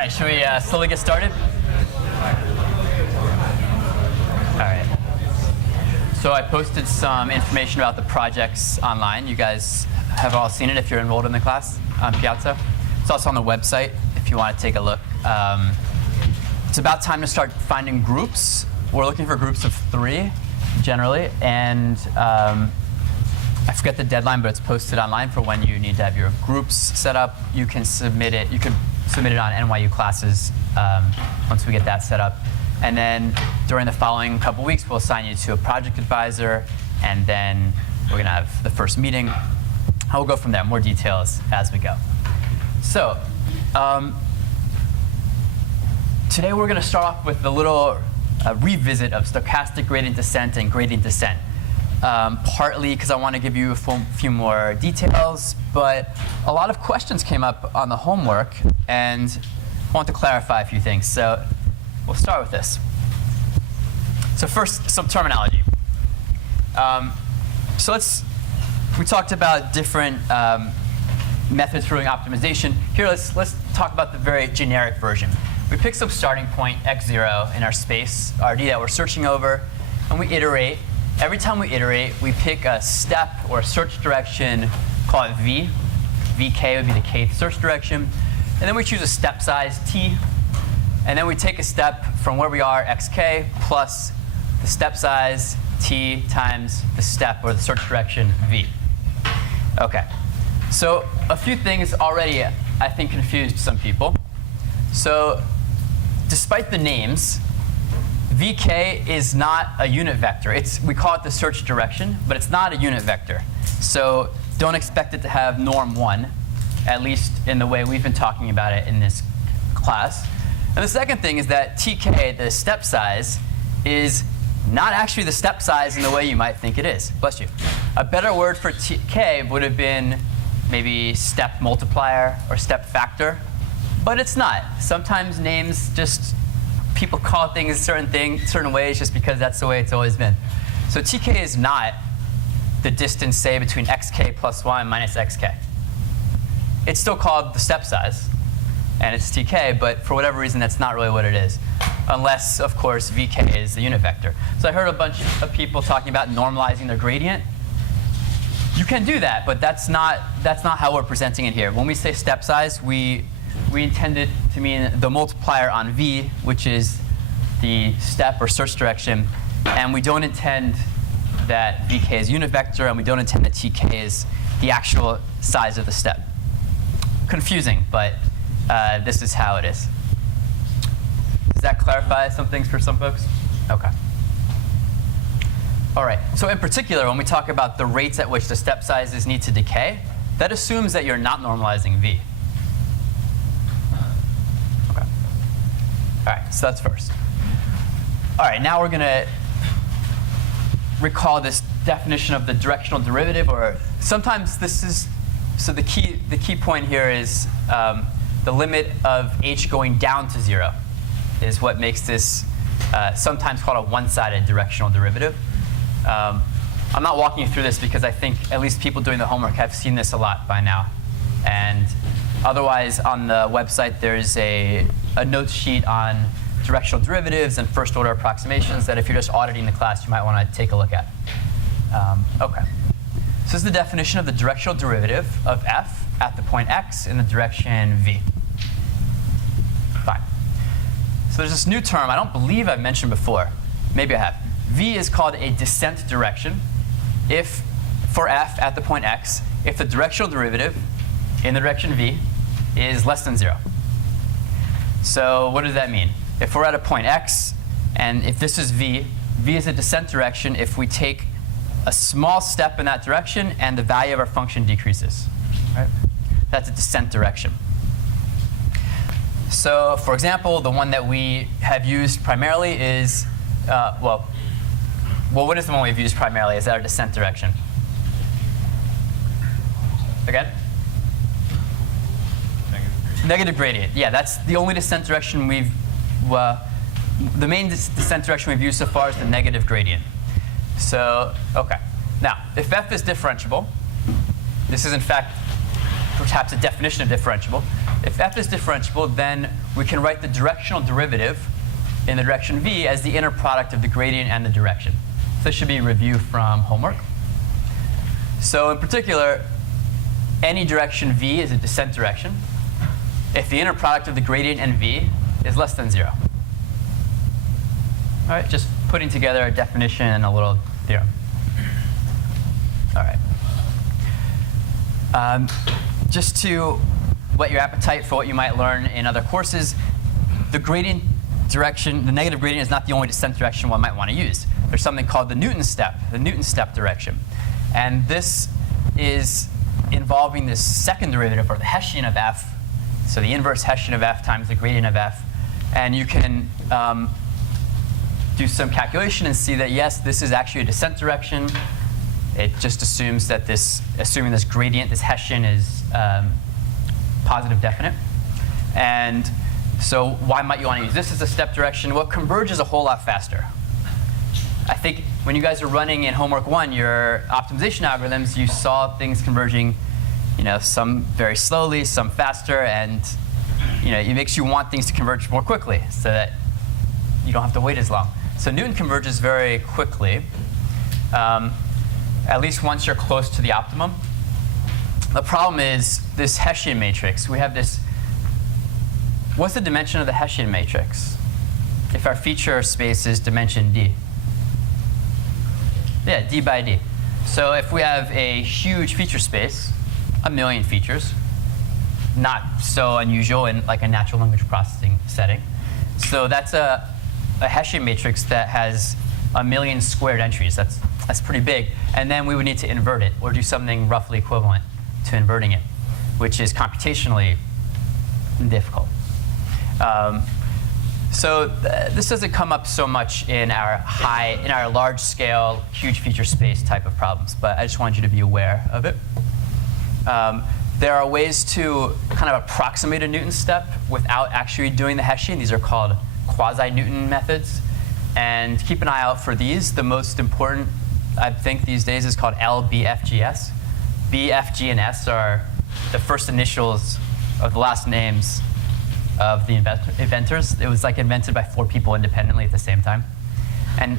right, should we slowly get started? All right. So I posted some information about the projects online. You guys have all seen it if you're enrolled in the class on Piazza. It's also on the website if you want to take a look. It's about time to start finding groups. We're looking for groups of 3, generally, and I forget the deadline, but it's posted online for when you need to have your groups set up. You can submit it. You can submit it on NYU classes once we get that set up. And then during the following couple weeks, we'll assign you to a project advisor, and then we're going to have the first meeting. And we'll go from there, more details as we go. So today we're going to start off with a little revisit of stochastic gradient descent and gradient descent. Partly because I want to give you a few more details, but a lot of questions came up on the homework, and I want to clarify a few things. So we'll start with this. So first, some terminology. We talked about different methods for doing optimization. Here, let's talk about the very generic version. We pick some starting point, x0, in our space, RD, that we're searching over, and we iterate. Every time we iterate, we pick a step or a search direction, call it v. vk would be the kth search direction. And then we choose a step size, t. And then we take a step from where we are, xk, plus the step size, t, times the step or the search direction, v. OK. So a few things already, I think, confused some people. So despite the names, vk is not a unit vector. We call it the search direction, but it's not a unit vector. So don't expect it to have norm 1, at least in the way we've been talking about it in this class. And the second thing is that tk, the step size, is not actually the step size in the way you might think it is. Bless you. A better word for tk would have been maybe step multiplier or step factor, but it's not. Sometimes names just people call things certain ways just because that's the way it's always been. So tk is not the distance, say, between xk plus 1 minus xk. It's still called the step size, and it's tk, but for whatever reason, that's not really what it is, unless, of course, vk is the unit vector. So I heard a bunch of people talking about normalizing their gradient. You can do that, but that's not how we're presenting it here. When we say step size, we intend it to mean the multiplier on v, which is the step or search direction. And we don't intend that vk is unit vector, and we don't intend that tk is the actual size of the step. Confusing, but this is how it is. Does that clarify some things for some folks? OK. All right. So in particular, when we talk about the rates at which the step sizes need to decay, that assumes that you're not normalizing v. All right, so that's first. All right, now we're going to recall this definition of the directional derivative, or sometimes this is, so the key point here is the limit of h going down to 0 is what makes this sometimes called a one-sided directional derivative. I'm not walking you through this because I think at least people doing the homework have seen this a lot by now. And otherwise, on the website, there's a notes sheet on directional derivatives and first-order approximations that if you're just auditing the class, you might want to take a look at. OK. So this is the definition of the directional derivative of f at the point x in the direction v. Fine. So there's this new term I don't believe I've mentioned before. Maybe I have. V is called a descent direction if, for f at the point x, if the directional derivative in the direction v is less than 0. So what does that mean? If we're at a point x, and if this is v, v is a descent direction if we take a small step in that direction and the value of our function decreases. Right? That's a descent direction. So for example, the one that we have used primarily is, well, what is the one we've used primarily? Is that our descent direction? Again? Negative gradient. Yeah, that's the only descent direction we've, the main descent direction we've used so far is the negative gradient. So, OK. Now, if f is differentiable, this is in fact perhaps a definition of differentiable. If f is differentiable, then we can write the directional derivative in the direction v as the inner product of the gradient and the direction. So this should be a review from homework. So in particular, any direction v is a descent direction if the inner product of the gradient and v is less than 0. All right, just putting together a definition and a little theorem. All right. Just to whet your appetite for what you might learn in other courses, the gradient direction, the negative gradient is not the only descent direction one might want to use. There's something called the Newton step direction. And this is involving this second derivative, or the Hessian of f. So the inverse Hessian of f times the gradient of f. And you can do some calculation and see that, yes, this is actually a descent direction. It just assumes that assuming this gradient, this Hessian, is positive definite. And so why might you want to use this as a step direction? Well, it converges a whole lot faster. I think when you guys are running in homework 1 your optimization algorithms, you saw things converging, some very slowly, some faster, and it makes you want things to converge more quickly so that you don't have to wait as long. So Newton converges very quickly, at least once you're close to the optimum. The problem is this Hessian matrix. We have this. What's the dimension of the Hessian matrix? If our feature space is dimension d. Yeah, d by d. So if we have a huge feature space, 1,000,000 features, not so unusual in like a natural language processing setting. So that's a Hessian matrix that has 1,000,000 squared entries. That's pretty big. And then we would need to invert it or do something roughly equivalent to inverting it, which is computationally difficult. So this doesn't come up so much in our large-scale, huge feature space type of problems, but I just wanted you to be aware of it. There are ways to kind of approximate a Newton step without actually doing the Hessian. These are called quasi-Newton methods. And keep an eye out for these. The most important, I think, these days is called LBFGS. B, F, G, and S are the first initials of the last names of the inventors. It was like invented by 4 people independently at the same time. And,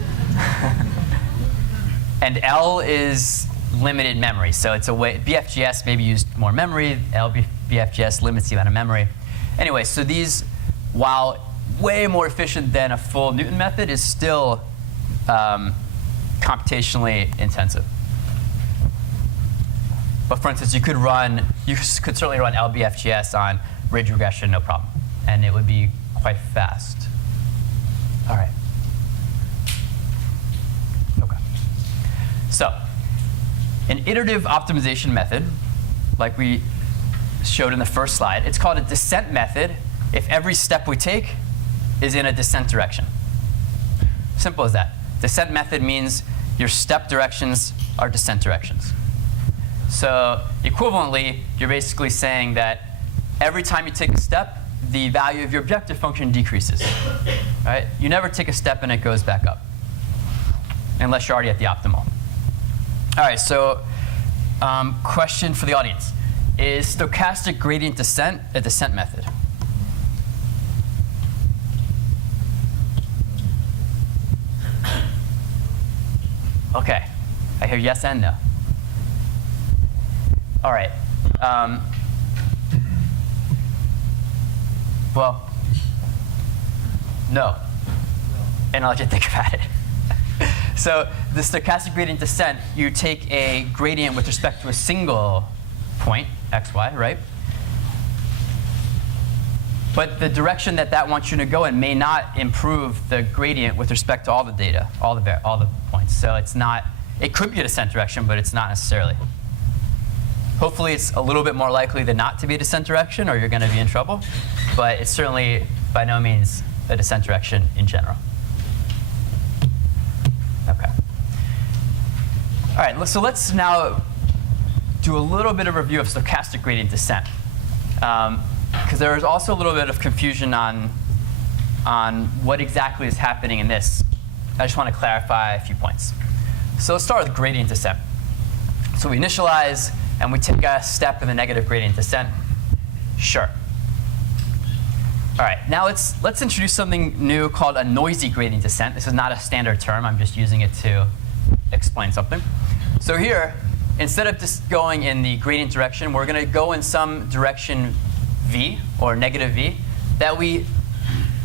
and L is limited memory. So it's a way, BFGS maybe used more memory. LBFGS limits the amount of memory. Anyway, so these, while way more efficient than a full Newton method, is still computationally intensive. But for instance, you could certainly run LBFGS on ridge regression, no problem. And it would be quite fast. All right. OK. So an iterative optimization method, like we showed in the first slide, it's called a descent method if every step we take is in a descent direction. Simple as that. Descent method means your step directions are descent directions. So equivalently, you're basically saying that every time you take a step, the value of your objective function decreases. Right? You never take a step and it goes back up, unless you're already at the optimal. All right, so question for the audience. Is stochastic gradient descent a descent method? OK. I hear yes and no. All right. Well, no. And I'll let you think about it. So the stochastic gradient descent, you take a gradient with respect to a single point, x, y, right? But the direction that wants you to go in may not improve the gradient with respect to all the data, all the points. So it's not. It could be a descent direction, but it's not necessarily. Hopefully, it's a little bit more likely than not to be a descent direction, or you're going to be in trouble. But it's certainly by no means a descent direction in general. OK. All right, so let's now do a little bit of review of stochastic gradient descent. Because there is also a little bit of confusion on what exactly is happening in this. I just want to clarify a few points. So let's start with gradient descent. So we initialize, and we take a step in the negative gradient descent. Sure. All right, now let's introduce something new called a noisy gradient descent. This is not a standard term. I'm just using it to explain something. So here, instead of just going in the gradient direction, we're going to go in some direction v, or negative v, that we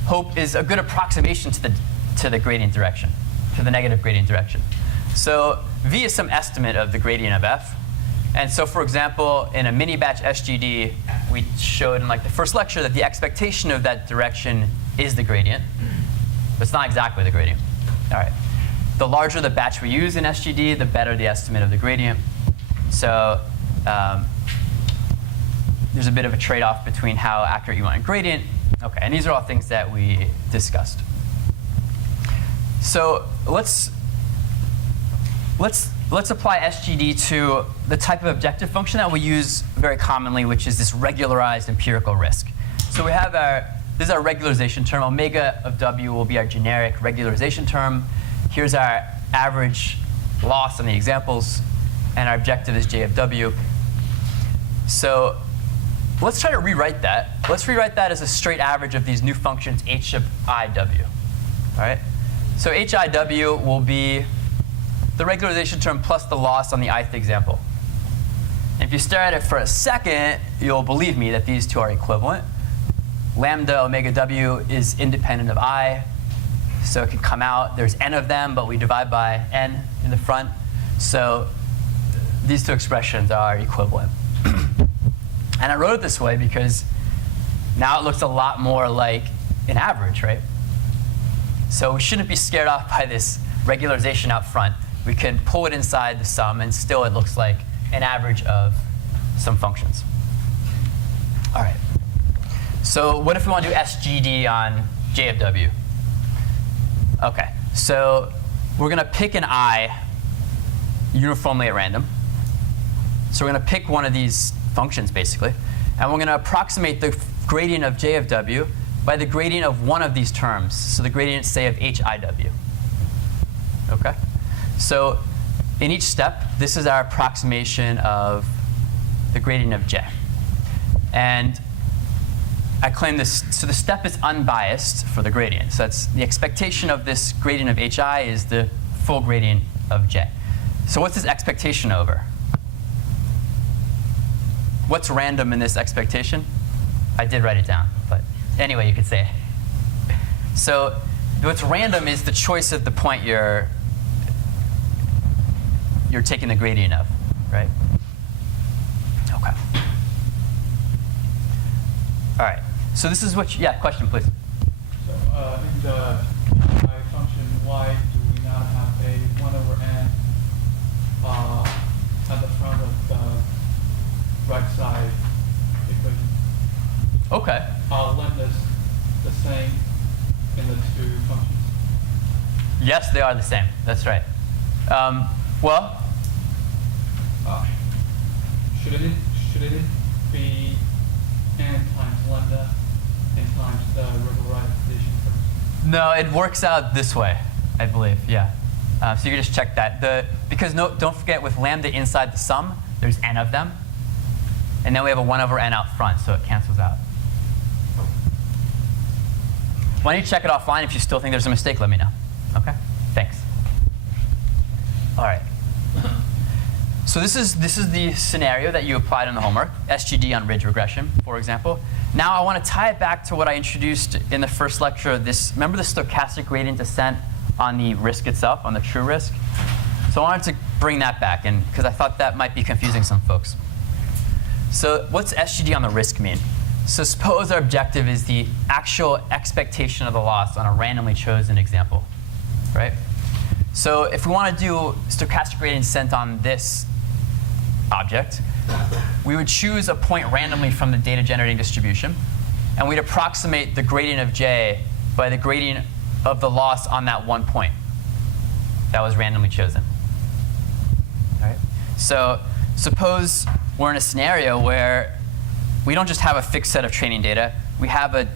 hope is a good approximation to the gradient direction, to the negative gradient direction. So v is some estimate of the gradient of f. And so, for example, in a mini batch SGD, we showed in like the first lecture that the expectation of that direction is the gradient. But it's not exactly the gradient. All right. The larger the batch we use in SGD, the better the estimate of the gradient. So there's a bit of a trade-off between how accurate you want a gradient. OK, and these are all things that we discussed. So let's apply SGD to the type of objective function that we use very commonly, which is this regularized empirical risk. So we have this is our regularization term. Omega of W will be our generic regularization term. Here's our average loss on the examples. And our objective is J of W. So let's try to rewrite that. Let's rewrite that as a straight average of these new functions, H of IW. All right? So HIW will be the regularization term plus the loss on the ith example. And if you stare at it for a second, you'll believe me that these two are equivalent. Lambda omega W is independent of I. So it can come out. There's n of them, but we divide by n in the front. So these two expressions are equivalent. And I wrote it this way because now it looks a lot more like an average, right? So we shouldn't be scared off by this regularization out front. We can pull it inside the sum, and still it looks like an average of some functions. All right. So what if we want to do SGD on J of W? OK, so we're going to pick an I uniformly at random. So we're going to pick one of these functions, basically. And we're going to approximate the gradient of J of W by the gradient of one of these terms. So the gradient, say, of HIW. OK? So in each step, this is our approximation of the gradient of J. And I claim this. So the step is unbiased for the gradient. So that's the expectation of this gradient of HI is the full gradient of J. So what's this expectation over? What's random in this expectation? I did write it down, but anyway, you could say it. So what's random is the choice of the point you're taking the gradient of, right? OK. All right. So this is what, yeah, question, please. So in the y function y, do we not have a 1 over n at the front of the right side equation? OK. Lambda is the same in the two functions? Yes, they are the same. That's right. Well, shouldn't it be n times lambda n times the regularization term? no, it works out this way, I believe. Yeah. So you can just check that. Because don't forget, with lambda inside the sum, there's n of them. And then we have a 1 over n out front, so it cancels out. Why don't you check it offline? If you still think there's a mistake, let me know. OK? Thanks. All right. So this is the scenario that you applied in the homework, SGD on ridge regression, for example. Now I want to tie it back to what I introduced in the first lecture. Remember the stochastic gradient descent on the risk itself, on the true risk? So I wanted to bring that back, because I thought that might be confusing some folks. So what's SGD on the risk mean? So suppose our objective is the actual expectation of the loss on a randomly chosen example, right? So if we want to do stochastic gradient descent on this object, we would choose a point randomly from the data generating distribution, and we'd approximate the gradient of J by the gradient of the loss on that one point that was randomly chosen. All right? So suppose we're in a scenario where we don't just have a fixed set of training data. We have a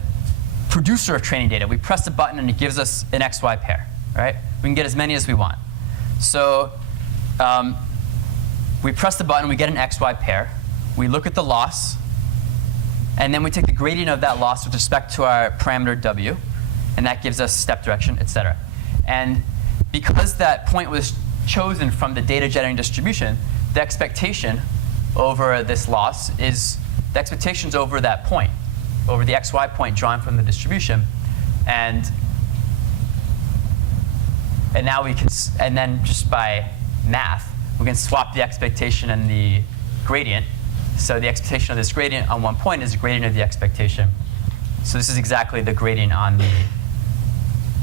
producer of training data. We press a button, and it gives us an XY pair. Right? We can get as many as we want. So we press the button. We get an XY pair. We look at the loss. And then we take the gradient of that loss with respect to our parameter w, and that gives us step direction, et cetera. And because that point was chosen from the data generating distribution, the expectation over this loss is the expectations over that point, over the xy point drawn from the distribution. And now we can, and then just by math, we can swap the expectation and the gradient. So the expectation of this gradient on one point is the gradient of the expectation. So this is exactly the gradient on the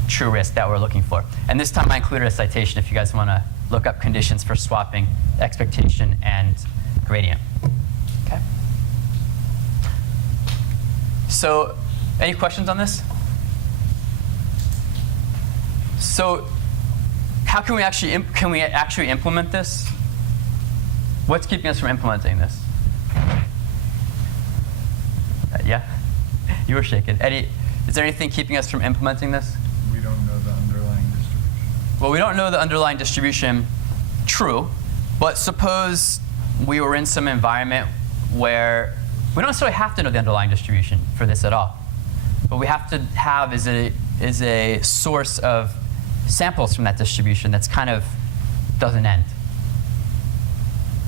true risk that we're looking for. And this time I included a citation if you guys want to look up conditions for swapping expectation and gradient. Okay. So any questions on this? So how can we actually implement this? What's keeping us from implementing this? Yeah, you were shaking. Eddie, is there anything keeping us from implementing this? We don't know the underlying distribution. Well, we don't know the underlying distribution, true, but suppose we were in some environment where we don't necessarily have to know the underlying distribution for this at all. What we have to have is a source of samples from that distribution that's kind of doesn't end.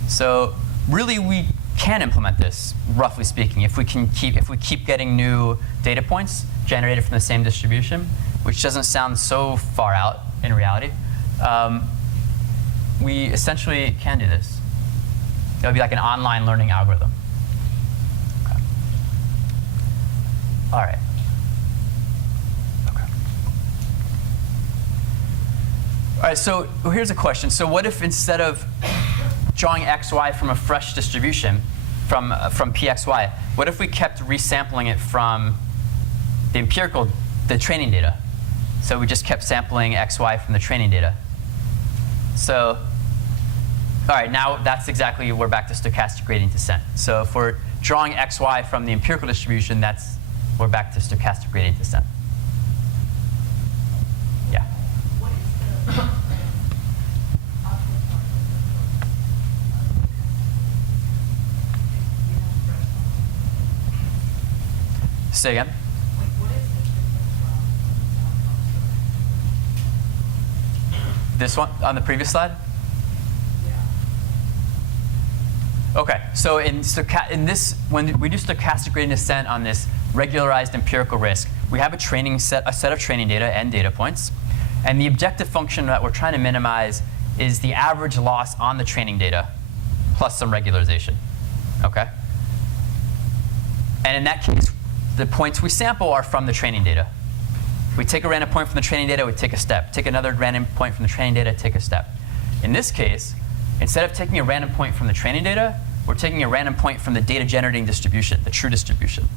So really we can implement this, roughly speaking, if we keep getting new data points generated from the same distribution, which doesn't sound so far out in reality. We essentially can do this. It would be like an online learning algorithm. Okay. All right. Okay. All right, so here's a question. So what if instead of drawing xy from a fresh distribution from pxy, what if we kept resampling it from the training data? So we just kept sampling xy from the training data. So, all right, now that's exactly, we're back to stochastic gradient descent. So if we're drawing xy from the empirical distribution, we're back to stochastic gradient descent. Yeah? What is the Say again? what is the difference from This one on the previous slide? yeah. Okay, so in this, when we do stochastic gradient descent on this regularized empirical risk, we have a set of training data and data points, and the objective function that we're trying to minimize is the average loss on the training data plus some regularization. Okay? And in that case, the points we sample are from the training data. We take a random point from the training data, we take a step. Take another random point from the training data, take a step. In this case, instead of taking a random point from the training data, we're taking a random point from the data generating distribution, the true distribution.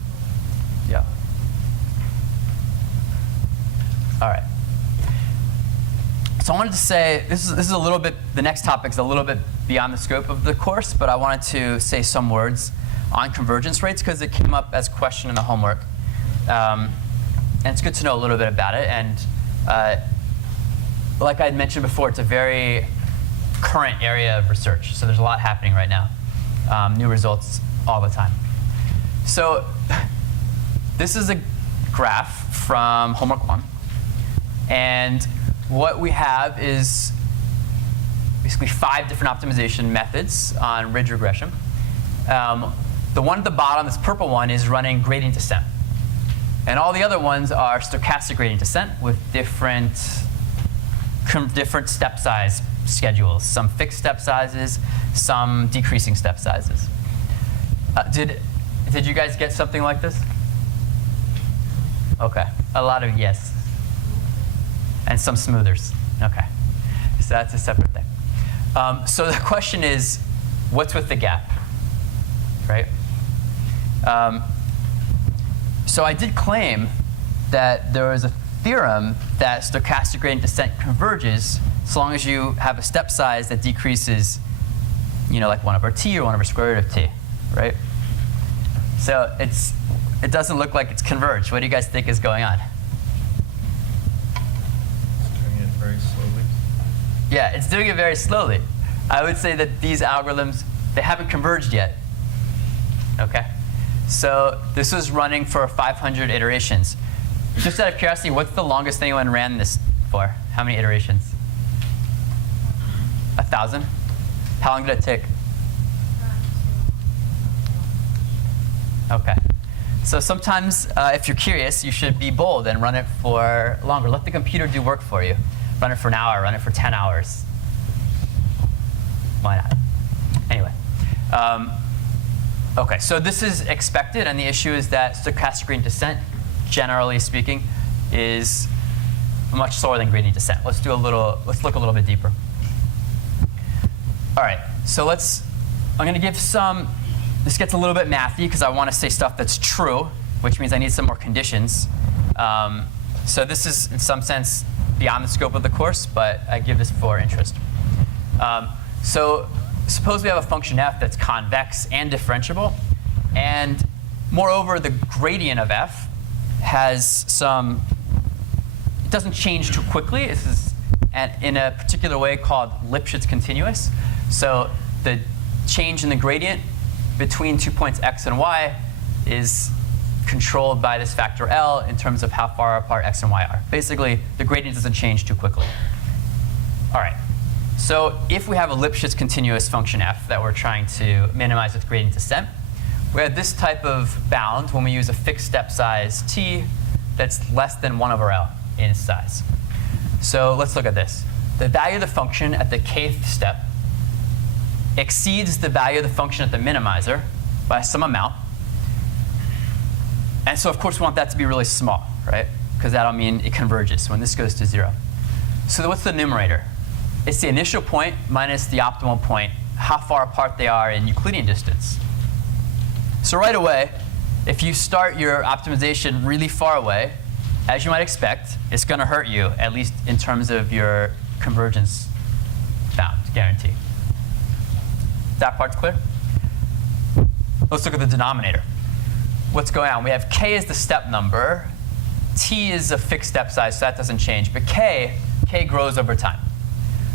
Yeah. All right. So I wanted to say, this is a little bit, the next topic is a little bit beyond the scope of the course, but I wanted to say some words on convergence rates because it came up as a question in the homework. And it's good to know a little bit about it. And like I had mentioned before, it's a very current area of research. So there's a lot happening right now. New results all the time. So this is a graph from homework 1. And what we have is basically 5 different optimization methods on ridge regression. The one at the bottom, this purple one, is running gradient descent. And all the other ones are stochastic gradient descent with different step size schedules. Some fixed step sizes, some decreasing step sizes. Did you guys get something like this? OK. A lot of yes. And some smoothers. OK. So that's a separate thing. So the question is, what's with the gap? Right? So I did claim that there is a theorem that stochastic gradient descent converges so long as you have a step size that decreases, like 1 over t or 1 over square root of t, right? So it doesn't look like it's converged. What do you guys think is going on? It's doing it very slowly. Yeah, it's doing it very slowly. I would say that these algorithms, they haven't converged yet. Okay? So this was running for 500 iterations. Just out of curiosity, what's the longest anyone ran this for? How many iterations? 1,000? How long did it take? Okay. So sometimes, if you're curious, you should be bold and run it for longer. Let the computer do work for you. Run it for an hour, run it for 10 hours. Why not? Anyway. Okay, so this is expected, and the issue is that stochastic gradient descent, generally speaking, is much slower than gradient descent. Let's look a little bit deeper. All right, so I'm going to give some. This gets a little bit mathy because I want to say stuff that's true, which means I need some more conditions. So this is, in some sense, beyond the scope of the course, but I give this for interest. So suppose we have a function f that's convex and differentiable, and moreover, the gradient of f has some. It doesn't change too quickly. This is in a particular way called Lipschitz continuous. So the change in the gradient between 2 points x and y is controlled by this factor L in terms of how far apart x and y are. Basically, the gradient doesn't change too quickly. All right. So if we have a Lipschitz continuous function f that we're trying to minimize with gradient descent, we have this type of bound when we use a fixed step size t that's less than 1 over L in size. So let's look at this. The value of the function at the kth step exceeds the value of the function at the minimizer by some amount. And so, of course, we want that to be really small, right? Because that'll mean it converges when this goes to 0. So what's the numerator? It's the initial point minus the optimal point, how far apart they are in Euclidean distance. So right away, if you start your optimization really far away, as you might expect, it's going to hurt you, at least in terms of your convergence bound guarantee. That part's clear? Let's look at the denominator. What's going on? We have k is the step number. T is a fixed step size, so that doesn't change. But k grows over time.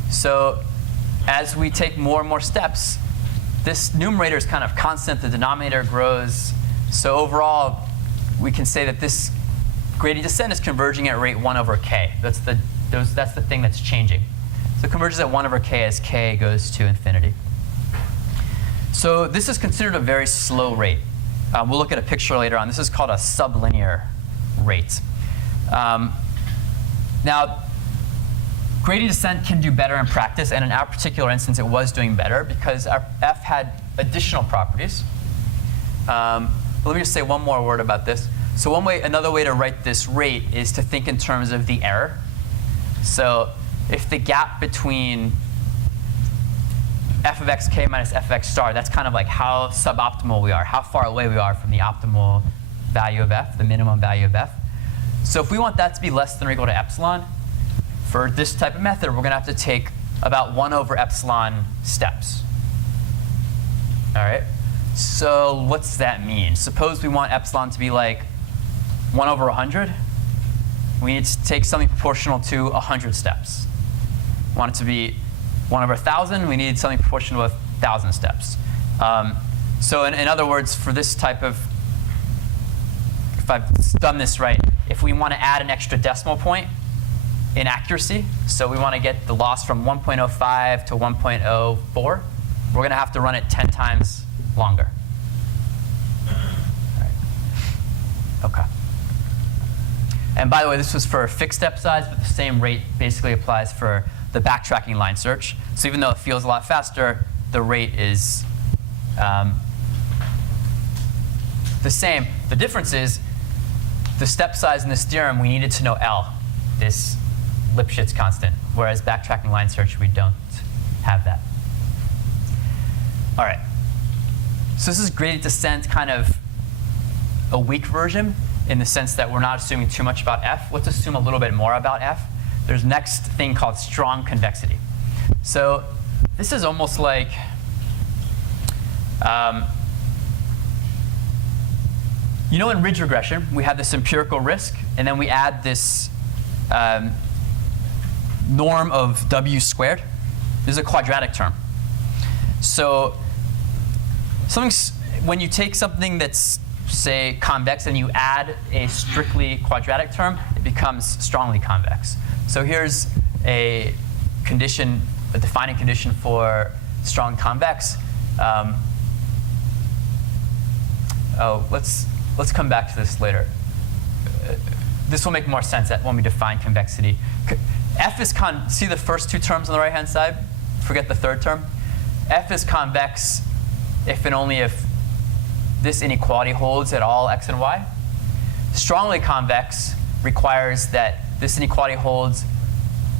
So as we take more and more steps, this numerator is kind of constant. The denominator grows. So overall, we can say that this gradient descent is converging at rate 1 over k. That's the thing that's changing. So it converges at 1 over k as k goes to infinity. So this is considered a very slow rate. We'll look at a picture later on. This is called a sublinear rate. Now, gradient descent can do better in practice, and in our particular instance, it was doing better because our f had additional properties. Let me just say one more word about this. So another way to write this rate is to think in terms of the error. So if the gap between f of xk minus f of x star, that's kind of like how suboptimal we are, how far away we are from the optimal value of f, the minimum value of f. So if we want that to be less than or equal to epsilon, for this type of method, we're going to have to take about 1 over epsilon steps. All right? So what's that mean? Suppose we want epsilon to be like 1 over 100. We need to take something proportional to 100 steps. Want it to be 1 over 1,000, we need something proportional to 1,000 steps. So in other words, for this type of, if I've done this right, if we want to add an extra decimal point in accuracy, so we want to get the loss from 1.05 to 1.04, we're going to have to run it 10 times longer. All right. Okay. And by the way, this was for a fixed step size, but the same rate basically applies for the backtracking line search. So even though it feels a lot faster, the rate is the same. The difference is the step size in this theorem, we needed to know L, this Lipschitz constant, whereas backtracking line search, we don't have that. All right. So this is gradient descent, kind of a weak version in the sense that we're not assuming too much about f. Let's assume a little bit more about f. There's next thing called strong convexity. So this is almost like you know, in ridge regression, we have this empirical risk, and then we add this norm of w squared. This is a quadratic term. So when you take something that's say, convex, and you add a strictly quadratic term, it becomes strongly convex. So here's a condition, a defining condition for strong convex. Let's come back to this later. This will make more sense when we define convexity. F is see the first two terms on the right-hand side? Forget the third term. F is convex if and only if this inequality holds at all x and y. Strongly convex requires that this inequality holds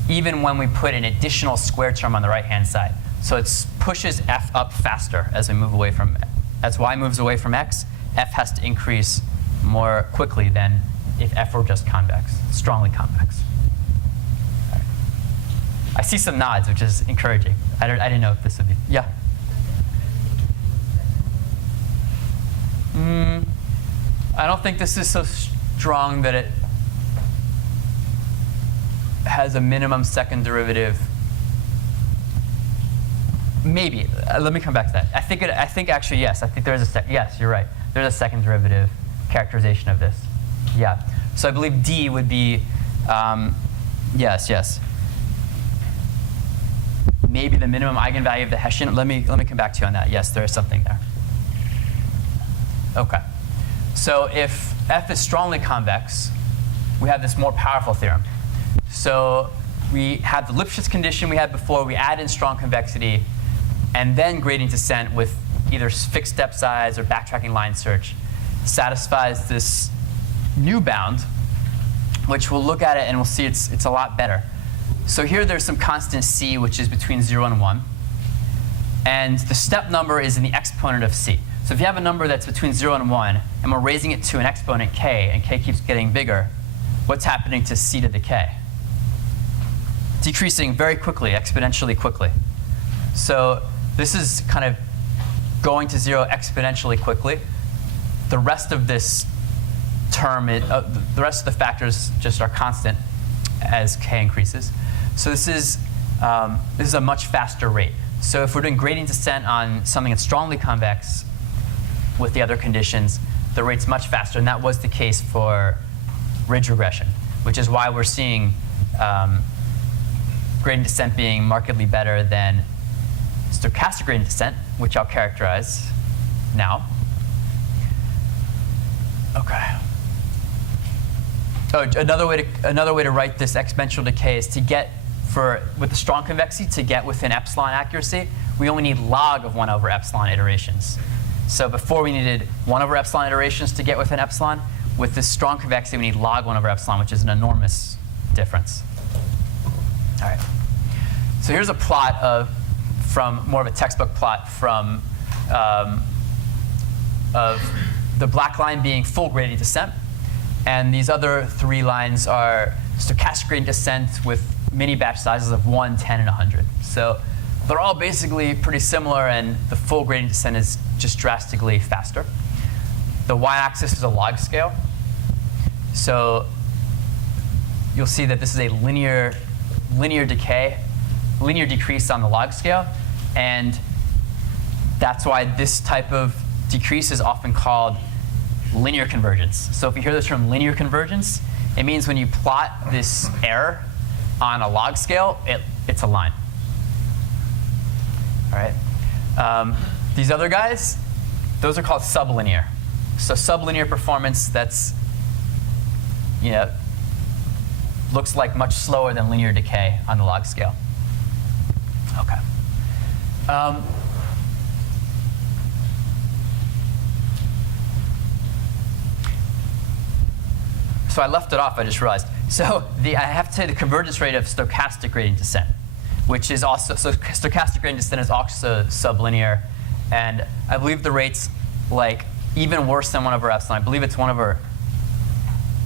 even when we put an additional square term on the right-hand side. So it pushes f up faster as we move away from, as y moves away from x, f has to increase more quickly than if f were just convex, strongly convex. All right. I see some nods, which is encouraging. I didn't know if this would be, yeah? I don't think this is so strong that it has a minimum second derivative. Maybe. Let me come back to that. I think actually yes. I think there's a yes. You're right. There's a second derivative characterization of this. Yeah. So I believe D would be yes. Maybe the minimum eigenvalue of the Hessian. Let me come back to you on that. Yes, there is something there. Okay. So if f is strongly convex, we have this more powerful theorem. So we have the Lipschitz condition we had before. We add in strong convexity, and then gradient descent with either fixed step size or backtracking line search satisfies this new bound, which we'll look at it and we'll see it's a lot better. So here there's some constant c, which is between 0 and 1. And the step number is in the exponent of c. So if you have a number that's between 0 and 1, and we're raising it to an exponent k, and k keeps getting bigger, what's happening to c to the k? Decreasing very quickly, exponentially quickly. So this is kind of going to 0 exponentially quickly. The rest of this term, the rest of the factors just are constant as k increases. So this is a much faster rate. So if we're doing gradient descent on something that's strongly convex with the other conditions, the rate's much faster. And that was the case for ridge regression, which is why we're seeing gradient descent being markedly better than stochastic gradient descent, which I'll characterize now. Okay. Oh, another way to write this exponential decay is to get with the strong convexity to get within epsilon accuracy, we only need log of 1 over epsilon iterations. So before we needed 1 over epsilon iterations to get within epsilon. With this strong convexity, we need log 1 over epsilon, which is an enormous difference. All right. So here's a plot from more of a textbook plot from of the black line being full gradient descent. And these other 3 lines are stochastic gradient descent with mini batch sizes of 1, 10, and 100. So they're all basically pretty similar, and the full gradient descent is just drastically faster. The y-axis is a log scale. So you'll see that this is a linear decrease on the log scale. And that's why this type of decrease is often called linear convergence. So if you hear the term linear convergence, it means when you plot this error on a log scale, it's a line. All right. These other guys, those are called sublinear. So sublinear performance, that's, looks like much slower than linear decay on the log scale. Okay. So I left it off, I just realized. So I have to say the convergence rate of stochastic gradient descent, which is also, so stochastic gradient descent is also sublinear. And I believe the rate's like even worse than 1 over epsilon. I believe it's 1 over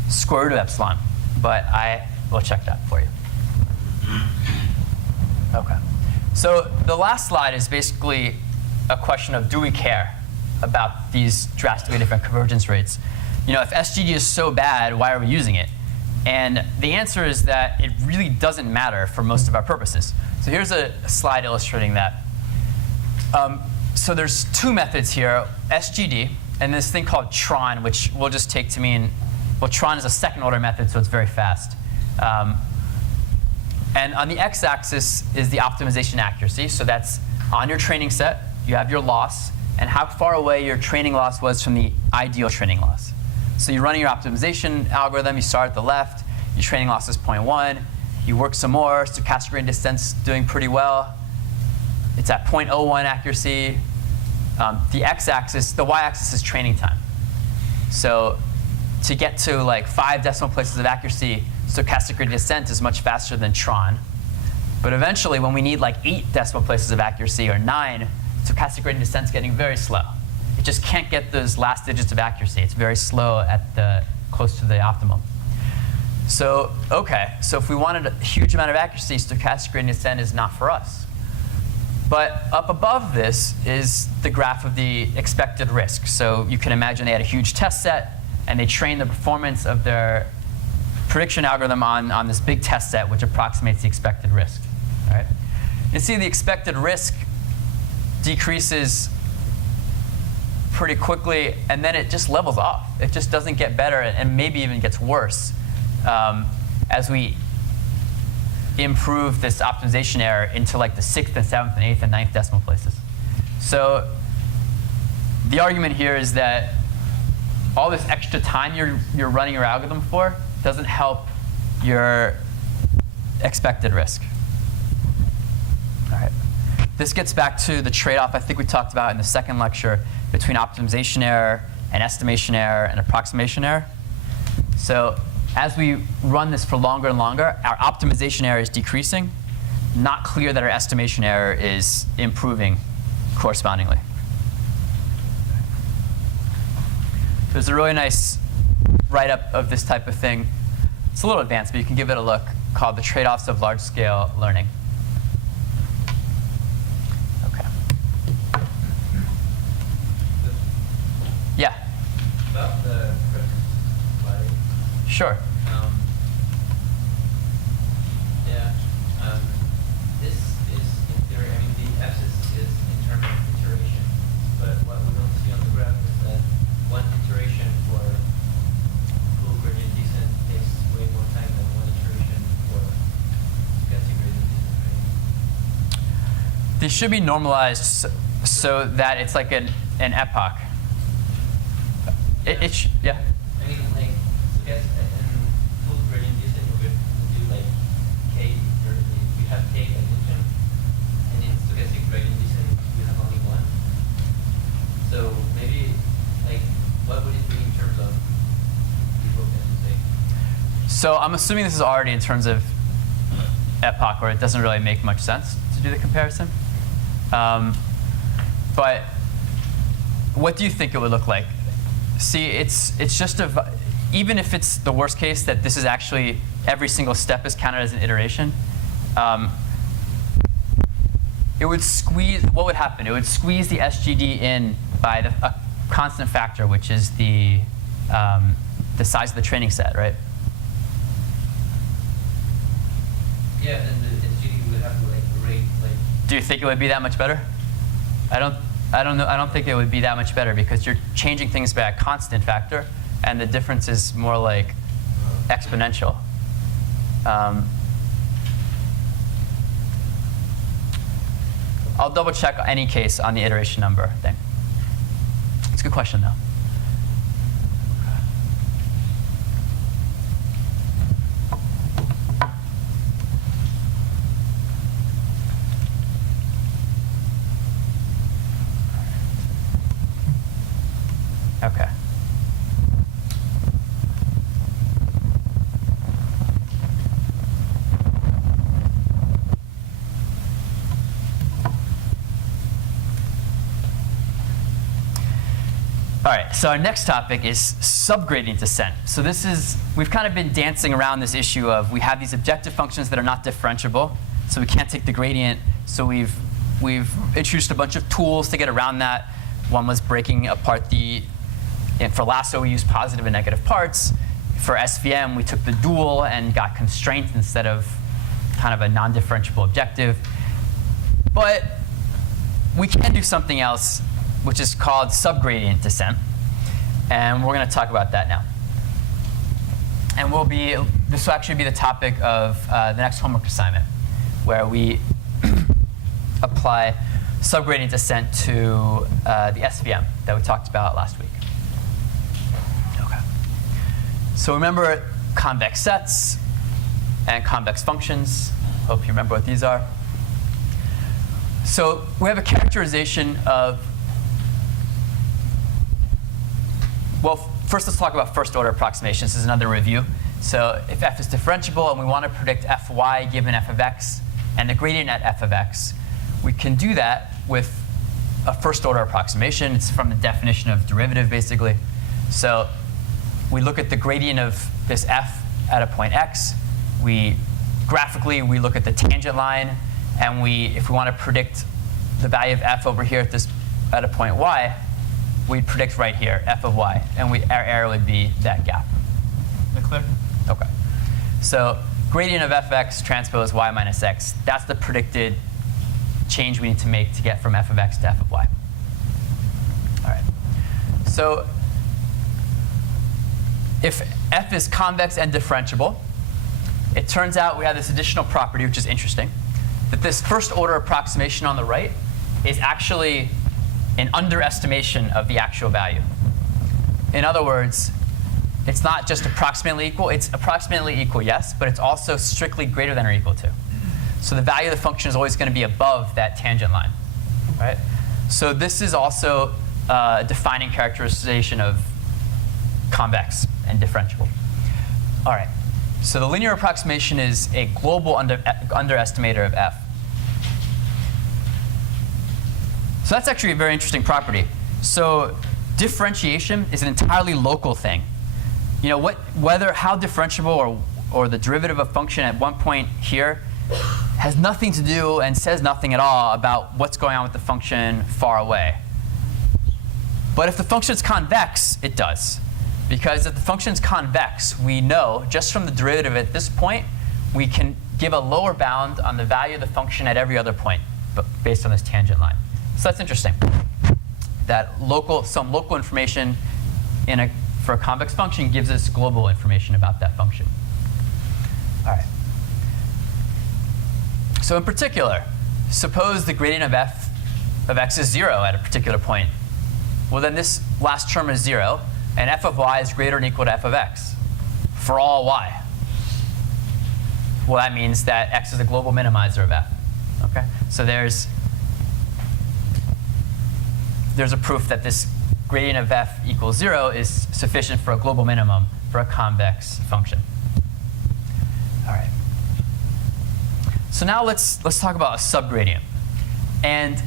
square root of epsilon. But I will check that for you. OK. So the last slide is basically a question of, do we care about these drastically different convergence rates? If SGD is so bad, why are we using it? And the answer is that it really doesn't matter for most of our purposes. So here's a slide illustrating that. So there's 2 methods here, SGD, and this thing called tron, which we'll just take to mean, well, tron is a second order method, so it's very fast. And on the x-axis is the optimization accuracy. So that's on your training set, you have your loss, and how far away your training loss was from the ideal training loss. So you're running your optimization algorithm, you start at the left, your training loss is 0.1, you work some more, stochastic gradient descent's doing pretty well. It's at 0.01 accuracy. The x-axis, the y-axis is training time. So to get to like 5 decimal places of accuracy, stochastic gradient descent is much faster than tron. But eventually, when we need like 8 decimal places of accuracy or 9, stochastic gradient descent is getting very slow. It just can't get those last digits of accuracy. It's very slow at the close to the optimum. So OK, so if we wanted a huge amount of accuracy, stochastic gradient descent is not for us. But up above this is the graph of the expected risk. So you can imagine they had a huge test set, and they trained the performance of their prediction algorithm on this big test set, which approximates the expected risk. All right? You see the expected risk decreases pretty quickly, and then it just levels off. It just doesn't get better, and maybe even gets worse as we improve this optimization error into like the 6th and 7th and 8th and 9th decimal places. So the argument here is that all this extra time you're running your algorithm for doesn't help your expected risk. All right. This gets back to the trade-off I think we talked about in the second lecture between optimization error and estimation error and approximation error. So as we run this for longer and longer, our optimization error is decreasing. Not clear that our estimation error is improving correspondingly. There's a really nice write-up of this type of thing. It's a little advanced, but you can give it a look, called The Trade-Offs of Large-Scale Learning. OK. Yeah? About the first slide. Sure. This is in theory, I mean, the axis is in terms of iteration, but what we don't see on the graph is that one iteration for full gradient descent takes way more time than one iteration for stochastic gradient descent, right? They should be normalized so that it's like an epoch. Yeah? I mean, like, stochastic and full gradient descent, you could do like k, or if you have k dimension, and in stochastic gradient descent, you have only one. So maybe, like, what would it be in terms of equivalence, say? So I'm assuming this is already in terms of epoch, or it doesn't really make much sense to do the comparison. But what do you think it would look like? See, it's just even if it's the worst case that this is actually every single step is counted as an iteration, it would squeeze. What would happen? It would squeeze the SGD in by a constant factor, which is the size of the training set, right? Yeah, then the SGD would have to like rate like. Do you think it would be that much better? I don't know. I don't think it would be that much better because you're changing things by a constant factor, and the difference is more like exponential. I'll double check any case on the iteration number thing. It's a good question though. Okay. All right, so our next topic is subgradient descent. So this is, we've kind of been dancing around this issue of we have these objective functions that are not differentiable, so we can't take the gradient. So we've introduced a bunch of tools to get around that. One was breaking apart and for lasso, we used positive and negative parts. For SVM, we took the dual and got constraints instead of kind of a non-differentiable objective. But we can do something else, which is called subgradient descent. And we're going to talk about that now. And this will actually be the topic of the next homework assignment, where we apply subgradient descent to the SVM that we talked about last week. Okay. So remember convex sets and convex functions. Hope you remember what these are. So we have a characterization of, well, first let's talk about first order approximations. This is another review. So if f is differentiable and we want to predict fy given f of x and the gradient at f of x, we can do that with a first order approximation. It's from the definition of derivative, basically. So we look at the gradient of this f at a point x. Graphically, we look at the tangent line, and if we want to predict the value of f over here at a point y, we'd predict right here, f of y, and our error would be that gap. Is that clear? OK. So gradient of fx transpose y minus x, that's the predicted change we need to make to get from f of x to f of y. All right. So if f is convex and differentiable, it turns out we have this additional property, which is interesting, that this first order approximation on the right is actually an underestimation of the actual value. In other words, it's not just approximately equal. It's approximately equal, yes, but it's also strictly greater than or equal to. So the value of the function is always going to be above that tangent line, right? So this is also a defining characterization of convex and differentiable. All right. So the linear approximation is a global underestimator of f. So that's actually a very interesting property. So differentiation is an entirely local thing. You know, how differentiable or the derivative of function at one point here has nothing to do and says nothing at all about what's going on with the function far away. But if the function is convex, it does. Because if the function is convex, we know just from the derivative at this point, we can give a lower bound on the value of the function at every other point based on this tangent line. So that's interesting. That some local information for a convex function gives us global information about that function. All right. So in particular, suppose the gradient of f of x is 0 at a particular point. Well, then this last term is 0. And f of y is greater than or equal to f of x for all y. Well, that means that x is a global minimizer of f. Okay? So there's a proof that this gradient of f equals 0 is sufficient for a global minimum for a convex function. All right. So now let's talk about a subgradient. And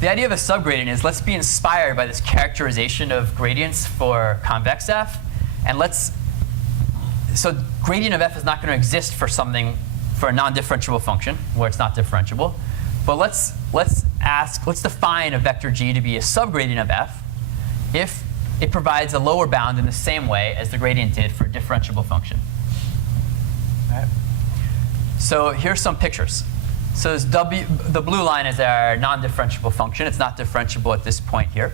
the idea of a subgradient is let's be inspired by this characterization of gradients for convex f. And so gradient of f is not going to exist for a non-differentiable function where it's not differentiable. But let's define a vector g to be a subgradient of f if it provides a lower bound in the same way as the gradient did for a differentiable function. All right. So here's some pictures. So the blue line is our non-differentiable function. It's not differentiable at this point here.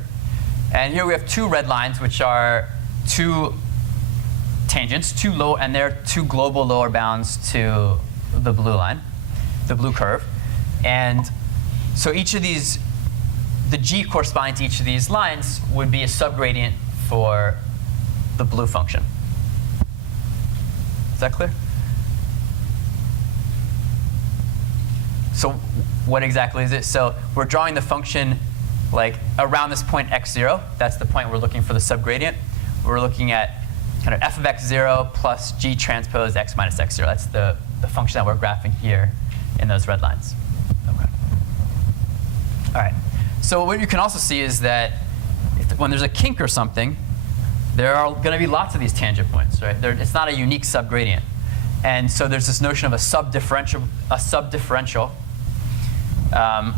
And here we have two red lines, which are two tangents, and they're two global lower bounds to the blue line, the blue curve. And so each of these, the g corresponding to each of these lines would be a subgradient for the blue function. Is that clear? So what exactly is it? So we're drawing the function like around this point x0. That's the point we're looking for the subgradient. We're looking at kind of f of x0 plus g transpose x minus x0. That's the function that we're graphing here in those red lines. Okay. All right. So what you can also see is that when there's a kink or something, there are going to be lots of these tangent points, right? It's not a unique subgradient. And so there's this notion of a subdifferential,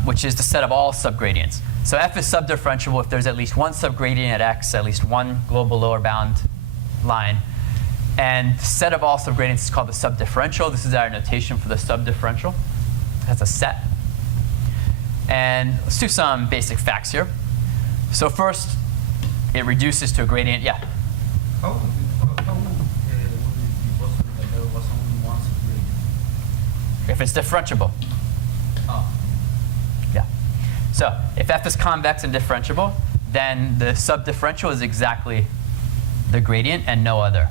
which is the set of all subgradients. So f is subdifferentiable if there's at least one subgradient at x, at least one global lower bound line. And the set of all subgradients is called the subdifferential. This is our notation for the subdifferential. That's a set. And let's do some basic facts here. So first, it reduces to a gradient. Yeah. How would it be possible that there was only one subgradient? If it's differentiable. Ah, Yeah. So if f is convex and differentiable, then the subdifferential is exactly the gradient and no other.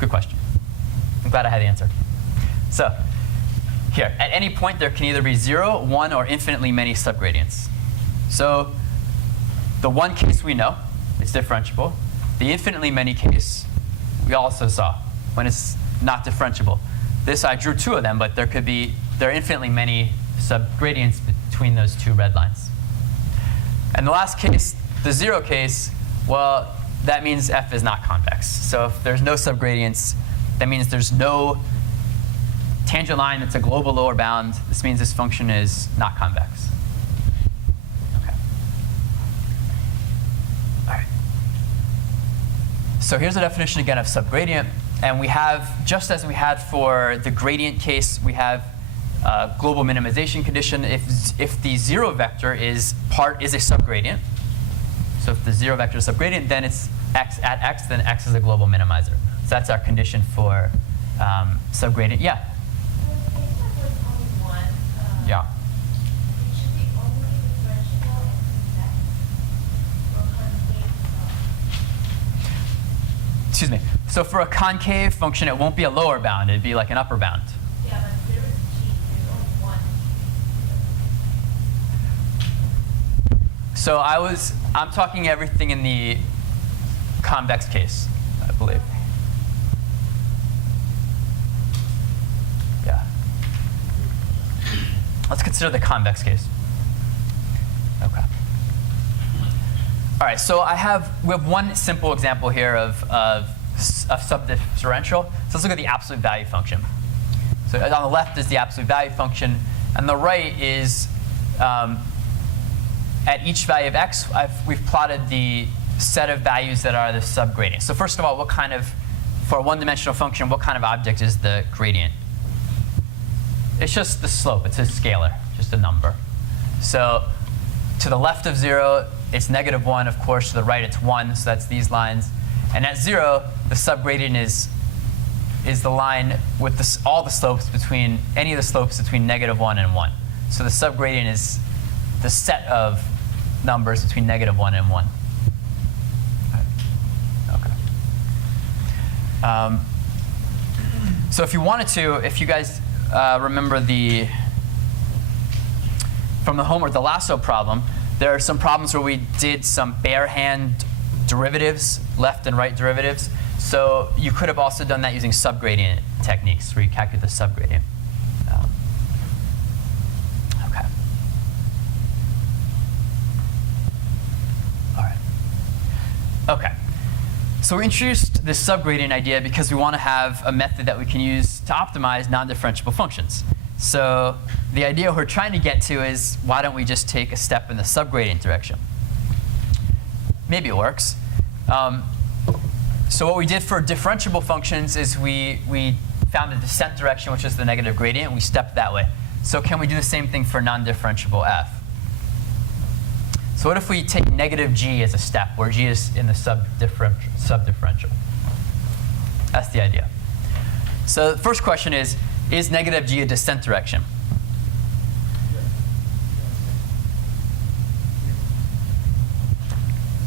Good question. I'm glad I had the answer. So here, at any point, there can either be 0, 1, or infinitely many subgradients. So the one case we know, it's differentiable. The infinitely many case, we also saw when it's not differentiable. This, I drew 2 of them, but there are infinitely many subgradients between those 2 red lines. And the last case, the 0 case, well, that means f is not convex. So if there's no subgradients, that means there's no tangent line that's a global lower bound. This means this function is not convex. Okay. All right. So here's the definition again of subgradient. And we have, just as we had for the gradient case, we have global minimization condition. If the 0 vector is a subgradient, so if the 0 vector is subgradient, then it's x at x, then x is a global minimizer. So that's our condition for subgradient. Yeah? Yeah. Excuse me. So for a concave function, it won't be a lower bound. It'd be like an upper bound. Yeah, but there is g. There's only one. So I'm talking everything in the convex case, I believe. Yeah. Let's consider the convex case. Okay. All right, so we have one simple example here of subdifferential. So let's look at the absolute value function. So on the left is the absolute value function, and the right is at each value of x, we've plotted the set of values that are the subgradient. So first of all, for a one-dimensional function, what kind of object is the gradient? It's just the slope. It's a scalar, just a number. So to the left of 0, it's -1. Of course, to the right, it's 1. So that's these lines. And at 0, the subgradient is the line with all the slopes between any of the slopes between -1 and 1. So the subgradient is the set of numbers between -1 and 1. Okay. So if you wanted to, if you guys remember from the homework, the lasso problem, there are some problems where we did some bare hand derivatives, left and right derivatives. So you could have also done that using subgradient techniques, where you calculate the subgradient. Okay. All right. Okay. So we introduced this subgradient idea because we want to have a method that we can use to optimize non-differentiable functions. So the idea we're trying to get to is, why don't we just take a step in the subgradient direction? Maybe it works. So what we did for differentiable functions is we found the descent direction, which is the negative gradient, and we stepped that way. So can we do the same thing for non-differentiable f? So what if we take -g as a step, where g is in the subdifferential? That's the idea. So the first question is -g a descent direction?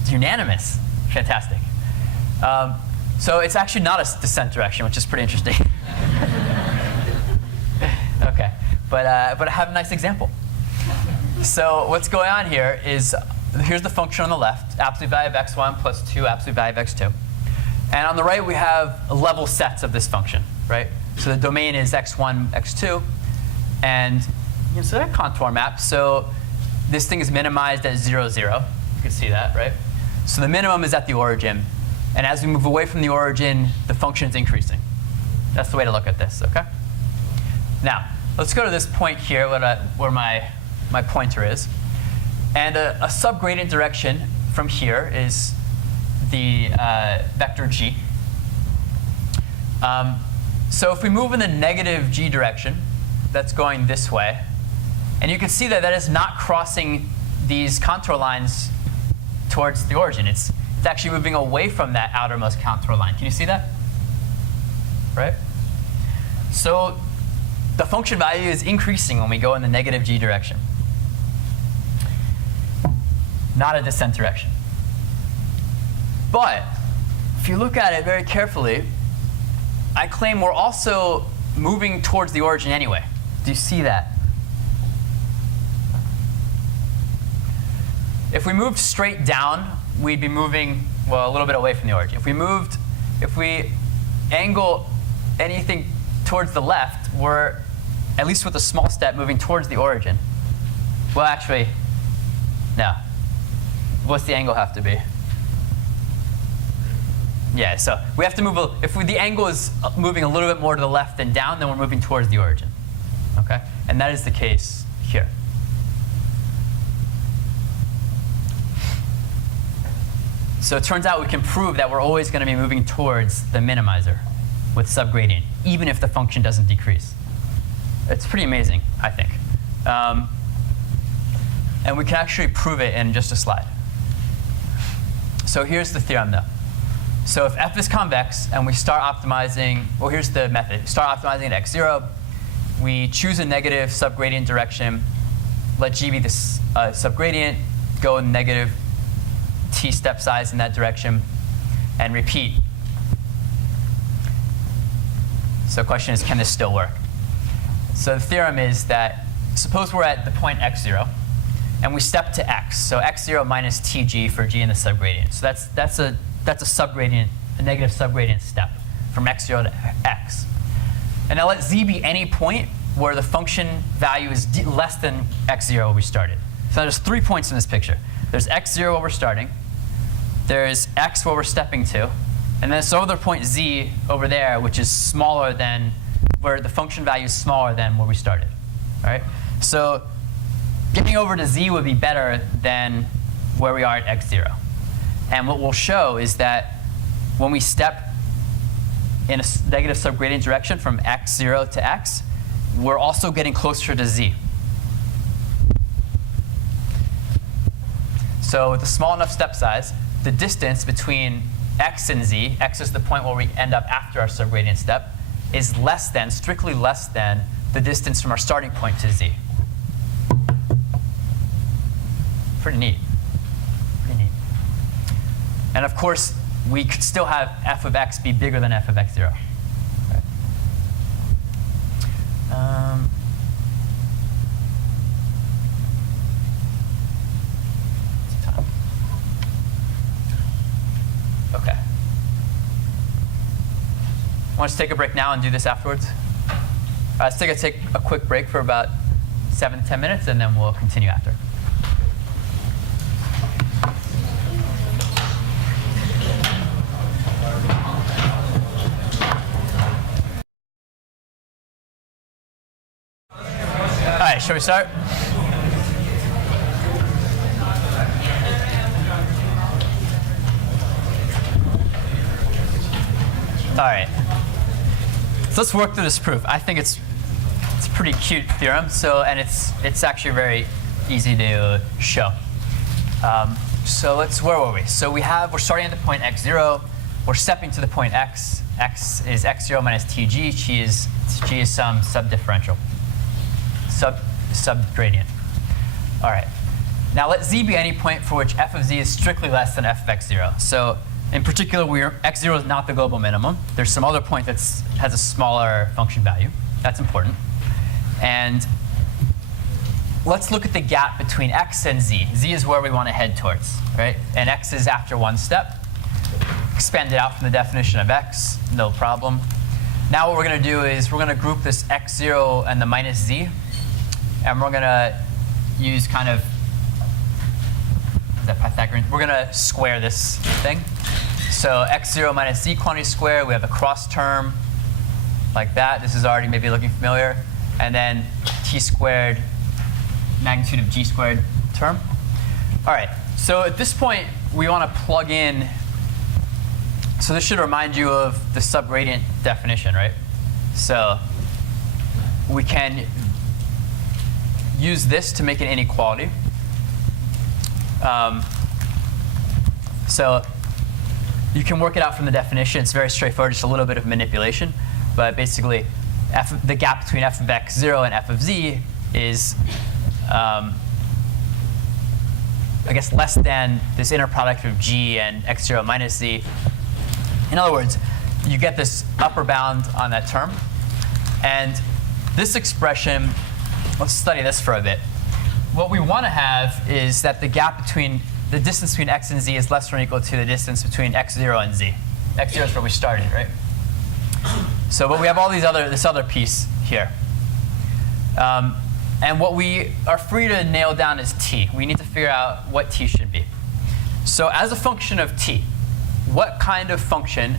It's unanimous. Fantastic. So it's actually not a descent direction, which is pretty interesting. Okay, but I have a nice example. So what's going on here is, here's the function on the left, absolute value of x1 plus 2 absolute value of x2. And on the right, we have level sets of this function, right? So the domain is x1, x2. And so that contour map. So this thing is minimized at 0, 0. You can see that, right? So the minimum is at the origin. And as we move away from the origin, the function is increasing. That's the way to look at this, OK? Now, let's go to this point here where my pointer is. And a subgradient direction from here is the vector g. So if we move in the negative g direction, that's going this way. And you can see that that is not crossing these contour lines towards the origin. It's actually moving away from that outermost contour line. Can you see that? Right? So the function value is increasing when we go in the negative g direction, not a descent direction. But if you look at it very carefully, I claim we're also moving towards the origin anyway. Do you see that? If we moved straight down, we'd be moving, well, a little bit away from the origin. If we angle anything towards the left, we're, at least with a small step, moving towards the origin. Well, actually, no. What's the angle have to be? Yeah, so we have to move, the angle is moving a little bit more to the left than down, then we're moving towards the origin. Okay? And that is the case here. So it turns out we can prove that we're always going to be moving towards the minimizer with subgradient, even if the function doesn't decrease. It's pretty amazing, I think. And we can actually prove it in just a slide. So here's the theorem, though. So if f is convex and we start optimizing, well, here's the method. Start optimizing at x0. We choose a negative subgradient direction. Let g be the subgradient. Go in negative t step size in that direction. And repeat. So the question is, can this still work? So the theorem is that suppose we're at the point x0. And we step to x. So x0 minus tg for g in the subgradient. So that's a subgradient, a negative subgradient step from x0 to x. And now let z be any point where the function value is less than x0 where we started. So there's 3 points in this picture. There's x0 where we're starting. There's x where we're stepping to. And then there's some other point z over there, which is smaller than, where the function value is smaller than where we started. All right? So getting over to z would be better than where we are at x0. And what we'll show is that when we step in a negative subgradient direction from x0 to x, we're also getting closer to z. So with a small enough step size, the distance between x and z, x is the point where we end up after our subgradient step, is less than, strictly less than, the distance from our starting point to z. Pretty neat. And of course, we could still have f of x be bigger than f of x0. Okay. Okay. Want to take a break now and do this afterwards? Let's take a quick break for about 7 to 10 minutes, and then we'll continue after. All right, shall we start? All right. So let's work through this proof. I think it's a pretty cute theorem. So, and it's actually very easy to show. So where were we? So we're starting at the point x0. We're stepping to the point x. X is x0 minus tg. G is some subdifferential. Subgradient. All right. Now let z be any point for which f of z is strictly less than f of x0. So in particular, x0 is not the global minimum. There's some other point that has a smaller function value. That's important. And let's look at the gap between x and z. Z is where we want to head towards, right? And x is after one step. Expand it out from the definition of x, no problem. Now what we're going to do is we're going to group this x0 and the minus z. And we're going to use kind of, is that Pythagorean? We're going to square this thing. So x0 minus z quantity squared, we have a cross term like that. This is already maybe looking familiar. And then t squared, magnitude of g squared term. All right, so at this point, we want to plug in. So this should remind you of the subgradient definition, right? So we can use this to make an inequality. So you can work it out from the definition. It's very straightforward, just a little bit of manipulation. But basically, the gap between f of x0 and f of z is, I guess, less than this inner product of g and x0 minus z. In other words, you get this upper bound on that term. And this expression, let's study this for a bit. What we want to have is that the gap between the distance between x and z is less than or equal to the distance between x0 and z. x0 is where we started, right? So, but we have all this other piece here. And what we are free to nail down is t. We need to figure out what t should be. So as a function of t, what kind of function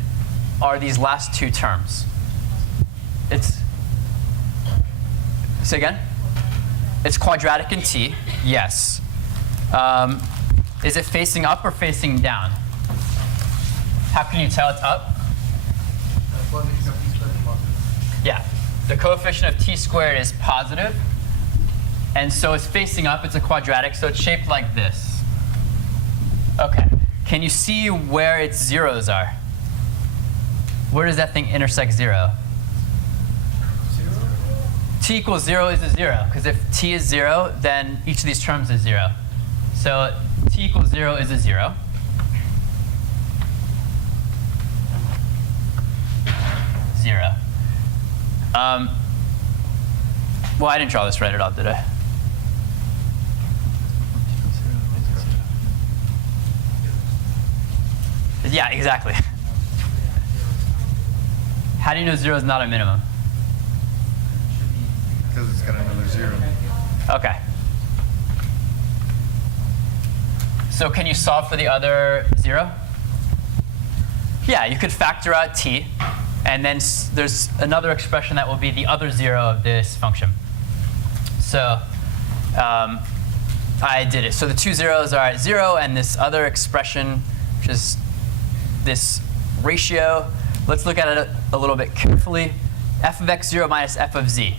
are these last two terms? Say again? It's quadratic in t, yes. Is it facing up or facing down? How can you tell it's up? Yeah, the coefficient of t squared is positive, and so it's facing up. It's a quadratic, so it's shaped like this. OK, can you see where its zeros are? Where does that thing intersect 0? T equals 0 is a 0, because if t is 0, then each of these terms is 0. So t equals 0 is a 0. Well, I didn't draw this right at all, did I? Yeah, exactly. How do you know 0 is not a minimum? Because it's got another 0. OK. So can you solve for the other 0? Yeah, you could factor out t. And then there's another expression that will be the other 0 of this function. So I did it. So the two zeros are at 0, and this other expression, which is this ratio. Let's look at it a little bit carefully. F of x0 minus f of z.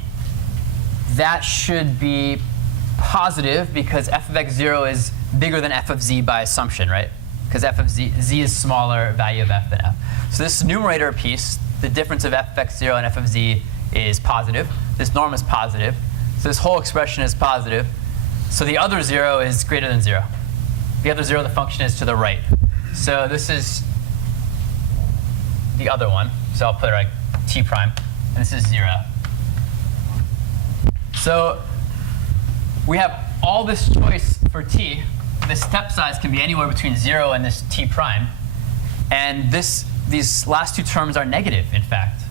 That should be positive because f of x0 is bigger than f of z by assumption, right? Because f of z is smaller value of f than f. So this numerator piece, the difference of f of x0 and f of z is positive. This norm is positive. So this whole expression is positive. So the other 0 is greater than 0. The other 0 of the function is to the right. So this is the other one. So I'll put it like t prime. And this is 0. So we have all this choice for t. The step size can be anywhere between 0 and this t prime. And these last two terms are negative, in fact.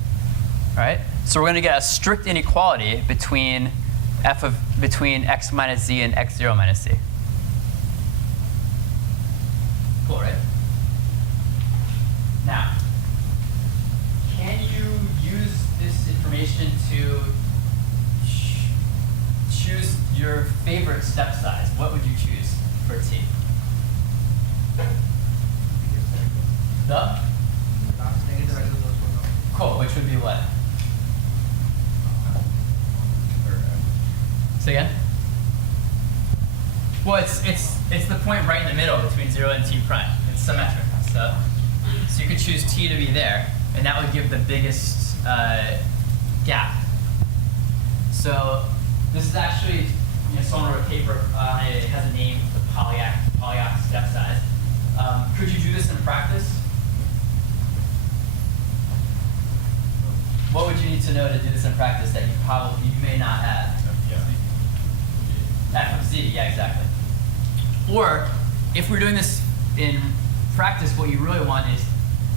All right? So we're going to get a strict inequality between between x minus z and x0 minus z. Cool, right? Now, can you use this information to choose your favorite step size? What would you choose for t? The? Cool, which would be what? Say again? Well, it's the point right in the middle between 0 and t prime. It's symmetric. So you could choose t to be there, and that would give the biggest gap. So this is actually, someone wrote a paper. It has a name, the polyak step size. Could you do this in practice? What would you need to know to do this in practice that you may not have? F of z, yeah, exactly. Or if we're doing this in practice, what you really want is,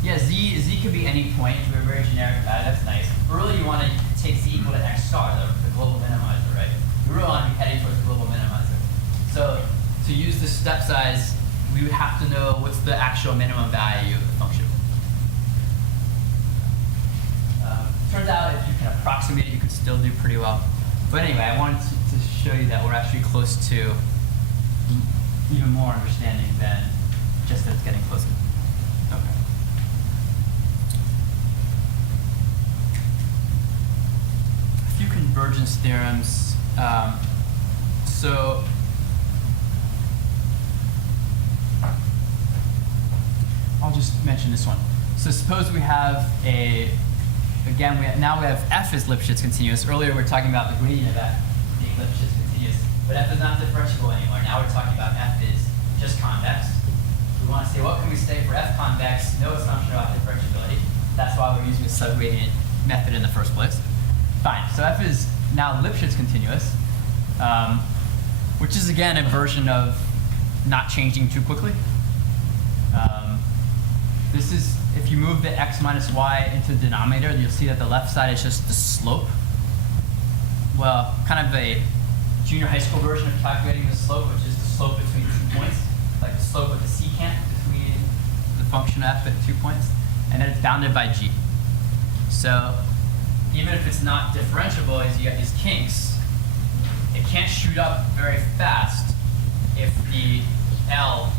yeah, z could be any point. If we're very generic about it, that's nice. But really, you want to take z equal to x star, the global minimizer, right? We really want to be heading towards the global minimizer. So to use this step size, we would have to know what's the actual minimum value of the function. Turns out if you can approximate it, you can still do pretty well. But anyway, I wanted to show you that we're actually close to even more understanding than just that it's getting closer. Okay. A few convergence theorems. So I'll just mention this one. So suppose we have now we have f is Lipschitz continuous. Earlier we were talking about the gradient of f being Lipschitz continuous, but f is not differentiable anymore. Now we're talking about f is just convex. We want to say, what can we say for f convex? No assumption about differentiability. That's why we're using a subgradient method in the first place. Fine, so f is now Lipschitz continuous, which is again a version of not changing too quickly. This is, if you move the x minus y into the denominator, you'll see that the left side is just the slope. Well, kind of a junior high school version of calculating the slope, which is the slope between 2 points, like the slope of the secant between the function f at 2 points, and then it's bounded by g. So even if it's not differentiable, as you get these kinks, it can't shoot up very fast if the L,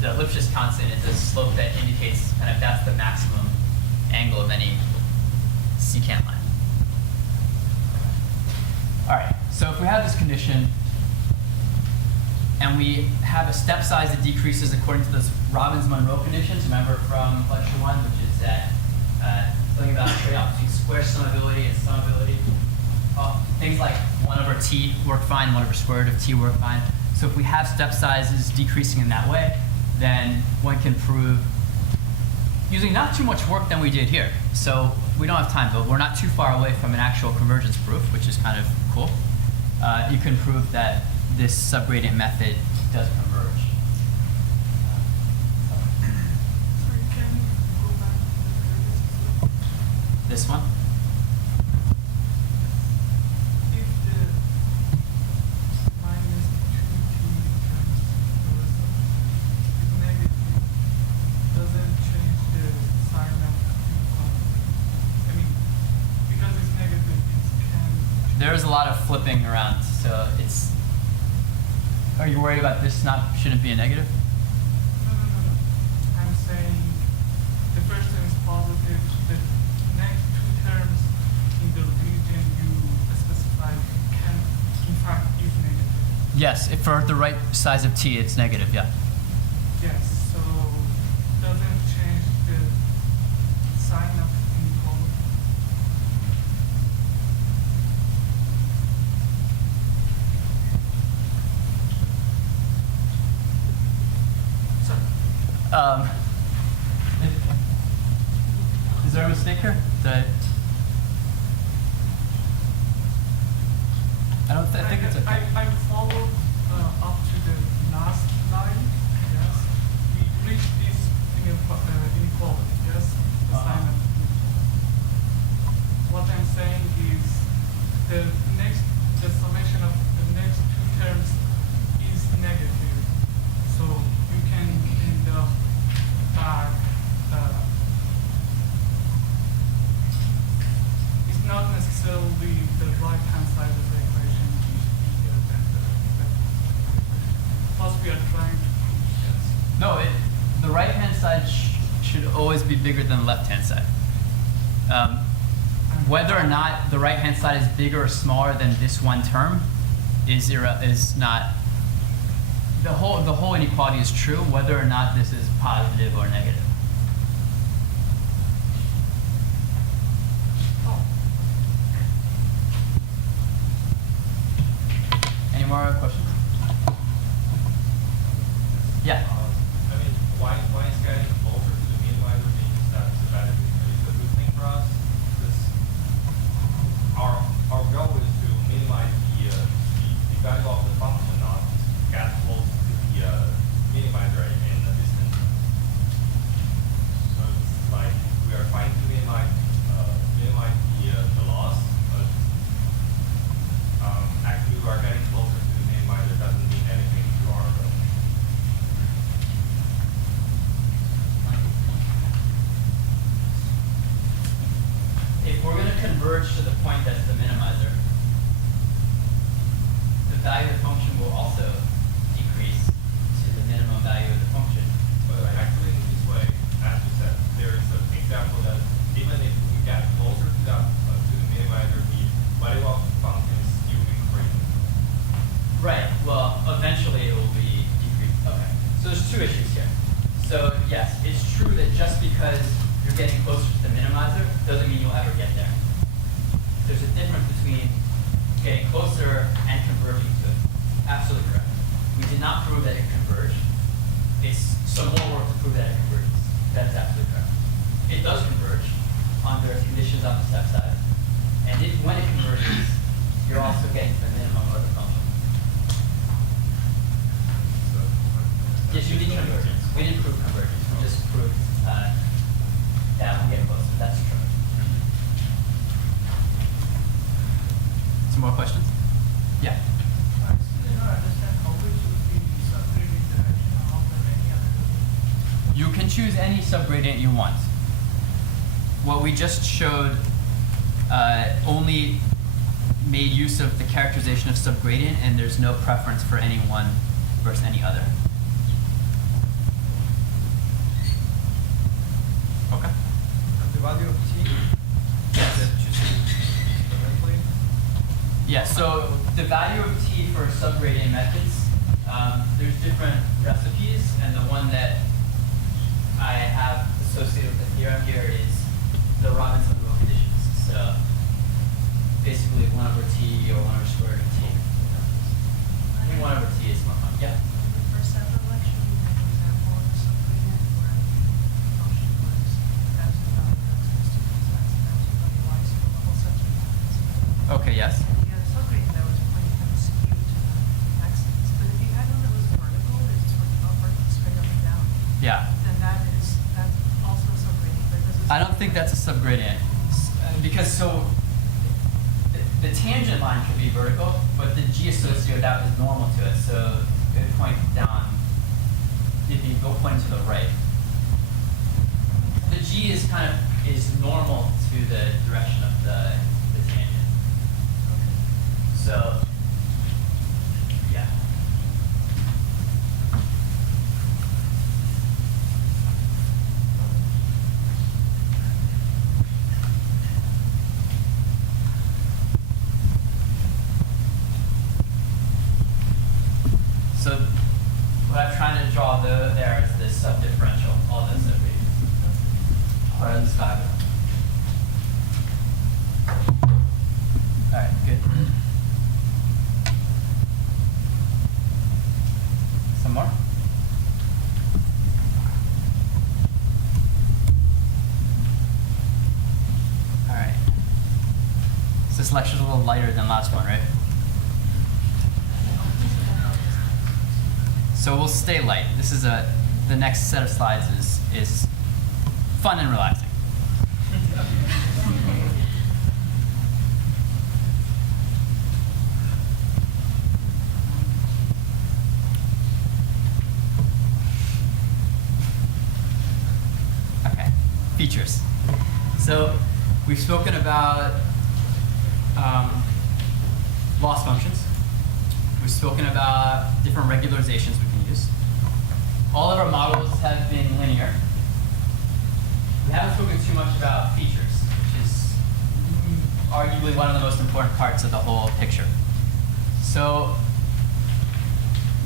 the Lipschitz constant, is a slope that indicates kind of that's the maximum angle of any secant line. All right, so if we have this condition and we have a step size that decreases according to those Robbins-Monroe conditions, remember from lecture 1, which is that something about a trade-off between square summability and summability. Things like 1 over t work fine, 1 over square root of t work fine. So if we have step sizes decreasing in that way, then one can prove using not too much work than we did here. So we don't have time, but we're not too far away from an actual convergence proof, which is kind of cool. You can prove that this subgradient method does converge. Sorry, can you go back to the previous? This one? If the minus 2t times the result is negative, doesn't change the sign of inequality. I mean, because it's negative, it can. There's a lot of flipping around, so it's. Are you worried about this shouldn't be a negative? No. I'm saying the first term is positive. The next 2 terms in the region you specified can, in fact, is negative. Yes, if for the right size of t, it's negative, yeah. Yes, so doesn't change the sign of inequality. So, Is there a mistake here? I think it's okay. I followed up to the last line. Yes, we reached this inequality. Yes, the sign of inequality. What I'm saying is the summation of the next 2 terms is negative, so you can end up back. It's not necessarily the right-hand side of the equation is bigger than the left-hand equation. Plus, we are trying to prove yes. No, the right-hand side should always be bigger than the left-hand side. Whether or not the right-hand side is bigger or smaller than this one term is not. The whole inequality is true, whether or not this is positive or negative. Any more questions? Yeah. I mean, why is getting closer to the minimizer means that it's a better thing, it's a good thing for us? Because our goal is to minimize the value of the function, not get close to the minimizer in the distance. So it's like we are trying to minimize the loss, but actually we are getting closer to the minimizer doesn't mean anything to our goal. If we're going to converge to the point that's the minimizer, the value of the function will also decrease to the minimum value of the function. But actually, in this way, as you said, there is an example that even if we get closer to that to the minimizer, the value of the function is still increasing. Right. Well, eventually it will be decreased. Okay. So there's 2 issues here. So yes, it's true getting closer and converging to it. Absolutely correct. We did not prove that it converged. It's some more work to prove that it converges. That is absolutely correct. It does converge under conditions on the step side. And when it converges, you're also getting to the minimum of the function. Yes, you did convergence. We didn't prove convergence. We just proved that we get closer. That's true. Some more questions? Yeah. I still do not understand how we choose the subgradient direction after any other. You can choose any subgradient you want. What we just showed only made use of the characterization of subgradient, and there's no preference for any one versus any other. Okay. The value of t Yes. that you see correctly. Yeah, so the value of t for subgradient methods, there's different recipes, and the one that I have associated with the theorem here is the Robinson rule conditions. So basically 1 over t or 1 over square root of t. I think 1 over t is more fun. Yeah. In the first separate lecture, we had an example of a subgradient where the function was absolute value of x is equals x and absolute value of y is equal to the whole set of values. Okay, yes. And we had a subgradient that was pointing kind of skewed to the x's. But if you had one that was vertical, that just went upward, straight up and down, Yeah. then that's also a subgradient. But does it I don't think that's a subgradient. Because the tangent line could be vertical, but the g associated with that is normal to it. So it would point down, it'd be go pointing to the right. The g is normal to the direction of the tangent. So yeah. So what I'm trying to draw there is this subdifferential, all this that we, or at least 5 of them. All right, good. Some more? All right. So this lecture's a little lighter than last one, right? So we'll stay light. This is the next set of slides is fun and relaxing. Okay, features. So we've spoken about loss functions. We've spoken about different regularizations we can use. All of our models have been linear. We haven't spoken too much about features, which is arguably one of the most important parts of the whole picture. So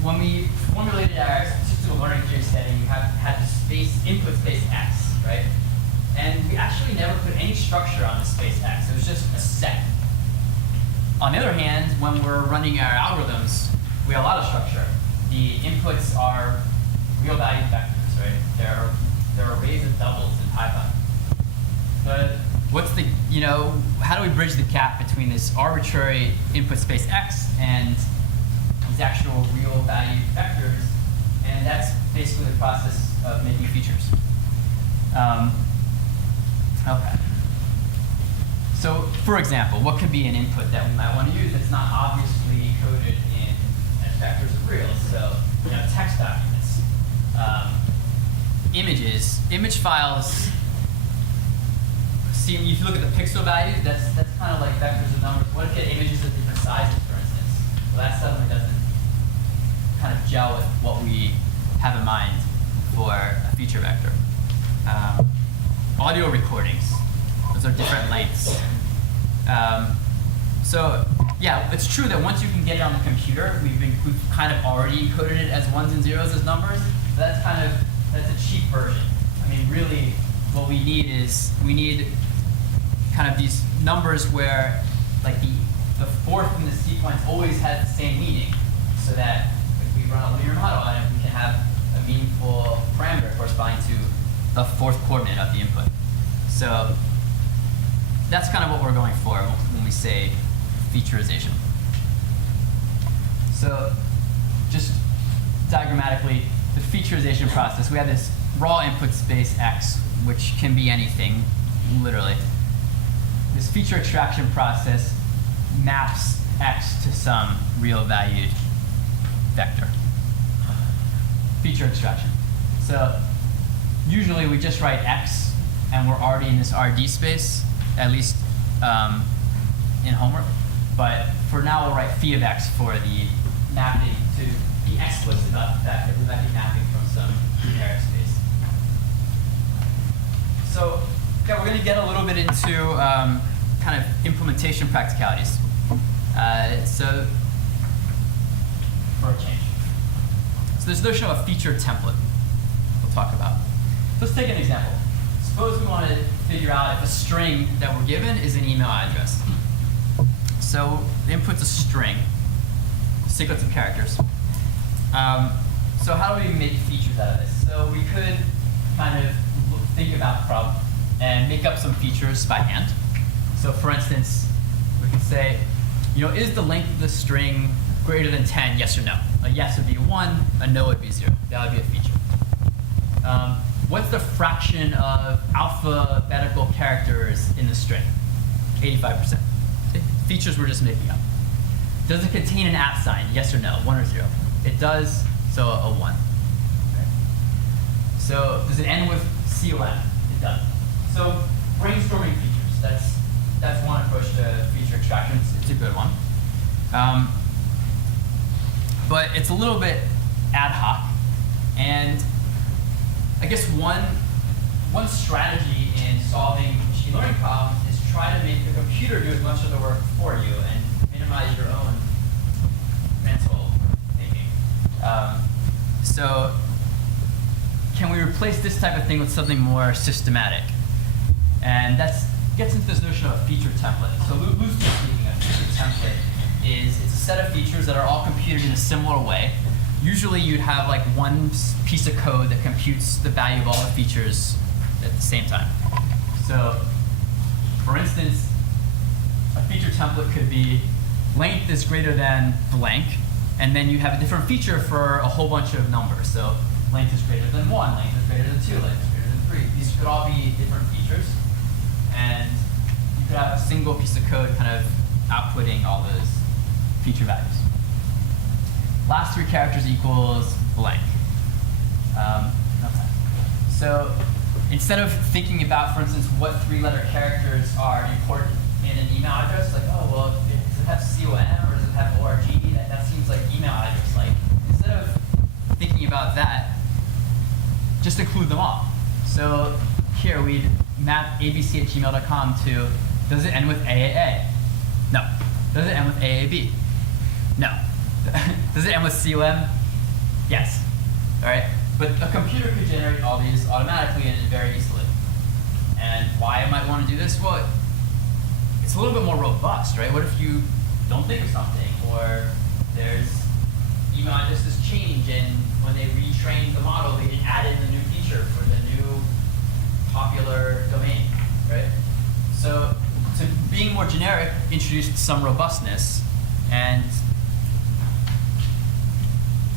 when we formulated our statistical learning theory setting, we had the space, input space x, right? And we actually never put any structure on the space x. It was just a set. On the other hand, when we're running our algorithms, we have a lot of structure. The inputs are real value vectors, right? They're arrays of doubles in Python. But what's the, how do we bridge the gap between this arbitrary input space x and these actual real value vectors? And that's basically the process of making features. Okay. So, for example, what could be an input that we might want to use that's not obviously coded in as vectors of reals? So, text documents, images, image files. See, if you look at the pixel values, that's kind of like vectors of numbers. What if you had images of different sizes, for instance? Well, that suddenly doesn't kind of gel with what we have in mind for a feature vector. Audio recordings. Those are different lengths. So yeah, it's true that once you can get it on the computer, we've kind of already encoded it as ones and zeros as numbers. But that's a cheap version. I mean, really, what we need kind of these numbers where, like the the fourth in the sequence always has the same meaning, so that if we run a linear model on it, we can have a meaningful parameter corresponding to the fourth coordinate of the input. So that's kind of what we're going for when we say featurization. So just diagrammatically, the featurization process, we have this raw input space X, which can be anything, literally. This feature extraction process maps X to some real valued vector. Feature extraction. So usually we just write X, and we're already in this RD space, at least in homework. But for now, we'll write phi of X for the mapping to be explicit about the fact that we might be mapping from some generic space. So yeah, we're going to get a little bit into kind of implementation practicalities. So for a change. So there's the notion of a feature template we'll talk about. Let's take an example. Suppose we want to figure out if a string that we're given is an email address. So the input's a string, a sequence of characters. So how do we make features out of this? So we could kind of think about the problem and make up some features by hand. So for instance, we could say, is the length of the string greater than 10, yes or no? A yes would be 1, a no would be 0. That would be a feature. What's the fraction of alphabetical characters in the string? 85%. Features we're just making up. Does it contain an @ sign? Yes or no? 1 or 0? It does, so a 1. Okay. So does it end with COM? It does. So brainstorming features. That's one approach to feature extraction. It's a good one. But it's a little bit ad hoc. And I guess one strategy in solving machine learning problems is try to make the computer do as much of the work for you and minimize your own mental thinking. So can we replace this type of thing with something more systematic? And that gets into this notion of a feature template. So loosely speaking, a feature template is it's a set of features that are all computed in a similar way. Usually you'd have like one piece of code that computes the value of all the features at the same time. So for instance, a feature template could be length is greater than blank, and then you have a different feature for a whole bunch of numbers. So length is greater than 1, length is greater than 2, length is greater than 3. These could all be different features. And you could have a single piece of code kind of outputting all those feature values. Last 3 characters equals blank. Okay. So instead of thinking about, for instance, what 3-letter characters are important in an email address, like, oh, well, does it have COM or does it have ORG? That seems like email address. Like, instead of thinking about that, just include them all. So here we'd map abc@gmail.com to, does it end with AAA? No. Does it end with AAB? No. Does it end with COM? Yes. All right. But a computer could generate all these automatically and very easily. And why I might want to do this? Well, it's a little bit more robust, right? What if you don't think of something, or there's email addresses change, and when they retrained the model, they didn't add in the new feature for the new popular domain, right? So to being more generic introduced some robustness and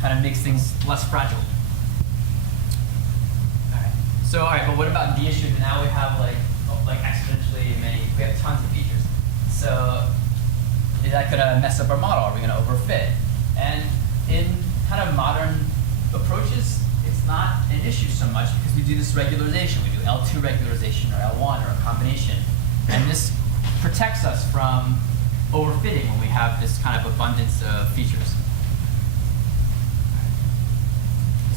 kind of makes things less fragile. All right, but what about the issue that now we have like exponentially many, we have tons of features. So that could mess up our model. Are we going to overfit? And in kind of modern approaches, it's not an issue so much because we do this regularization. We do L2 regularization or L1 or a combination. And this protects us from overfitting when we have this kind of abundance of features.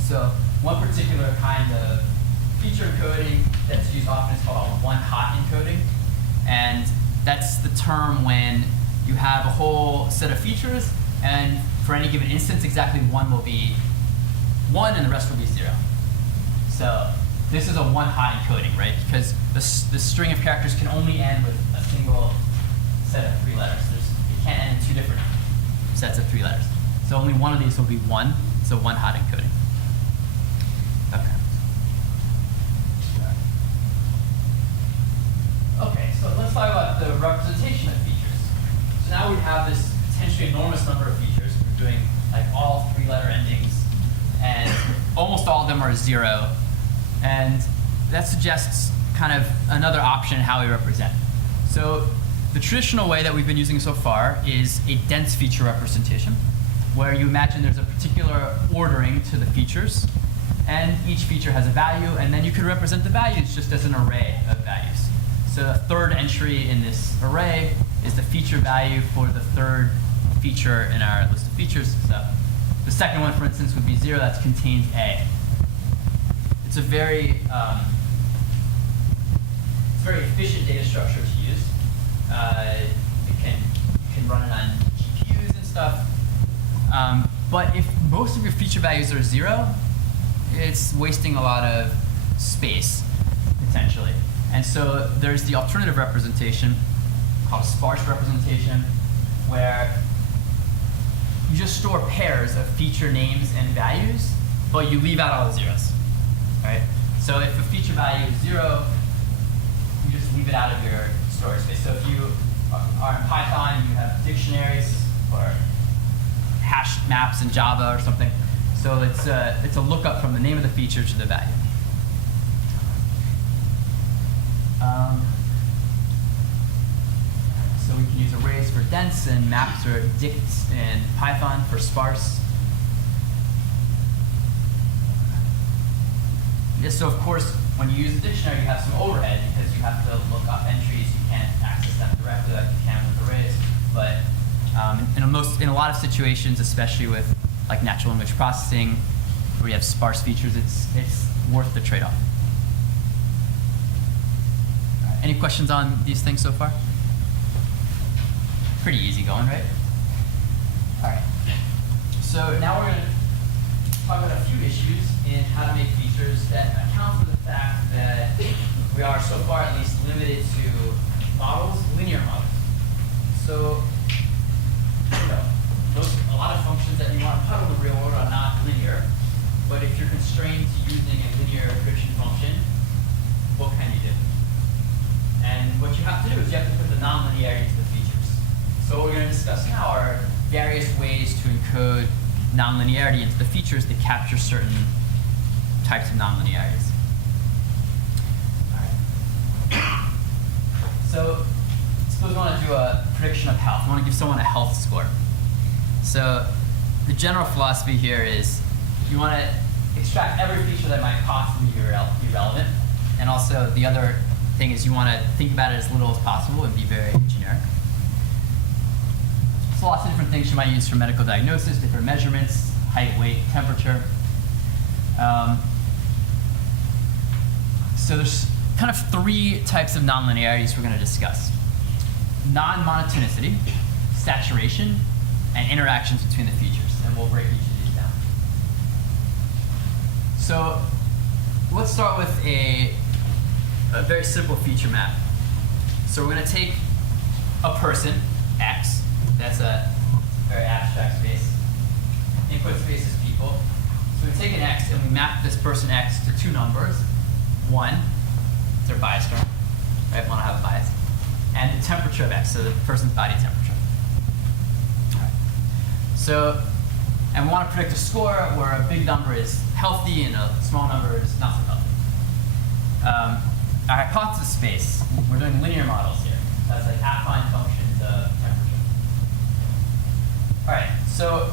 So one particular kind of feature encoding that's used often is called a one-hot encoding. And that's the term when you have a whole set of features, and for any given instance, exactly one will be 1 and the rest will be 0. So this is a one-hot encoding, right? Because the string of characters can only end with a single set of 3 letters. It can't two different sets of 3 letters. So only one of these will be 1, so 1 hot encoding. Okay. Okay, so let's talk about the representation of features. So now we have this potentially enormous number of features. We're doing like all 3-letter endings, and almost all of them are 0. And that suggests kind of another option in how we represent. So the traditional way that we've been using so far is a dense feature representation, where you imagine there's a particular ordering to the features, and each feature has a value, and then you could represent the values just as an array of values. So the third entry in this array is the feature value for the third feature in our list of features. So the second one, for instance, would be 0. That contains A. It's a very efficient data structure to use. You can run it on GPUs and stuff. But if most of your feature values are 0, it's wasting a lot of space, potentially. And so there's the alternative representation called sparse representation, where you just store pairs of feature names and values, but you leave out all the zeros. Right? So if a feature value is 0, you just leave it out of your storage space. So if you are in Python, you have dictionaries or hash maps in Java or something. So it's a lookup from the name of the feature to the value. So we can use arrays for dense and maps or dicts in Python for sparse. Yes, so of course, when you use a dictionary, you have some overhead because you have to look up entries. You can't access them directly like you can with arrays. But in a lot of situations, especially with like natural language processing, where you have sparse features, it's worth the trade-off. Any questions on these things so far? Pretty easy going, right? All right. So now we're going to talk about a few issues in how to make features that account for the fact that we are, so far at least, limited to models, linear models. So, a lot of functions that you want to put in the real world are not linear. But if you're constrained to using a linear prediction function, what can you do? And what you have to do is you have to put the nonlinearity to the features. So what we're going to discuss now are various ways to encode nonlinearity into the features that capture certain types of nonlinearities. All right. So suppose we want to do a prediction of health. We want to give someone a health score. So the general philosophy here is you want to extract every feature that might possibly be relevant. And also the other thing is you want to think about it as little as possible and be very generic. So lots of different things you might use for medical diagnosis, different measurements, height, weight, temperature. So there's kind of 3 types of nonlinearities we're going to discuss. Non-monotonicity, saturation, and interactions between the features. And we'll break each of these down. So let's start with a very simple feature map. So we're going to take a person, X. That's a very abstract space. Input space is people. So we take an X and we map this person X to 2 numbers. 1, it's their bias term, right? Want to have a bias. And the temperature of X, so the person's body temperature. All right. So, and we want to predict a score where a big number is healthy and a small number is not so healthy. Our hypothesis space, we're doing linear models here. That's like affine functions of temperature. All right, so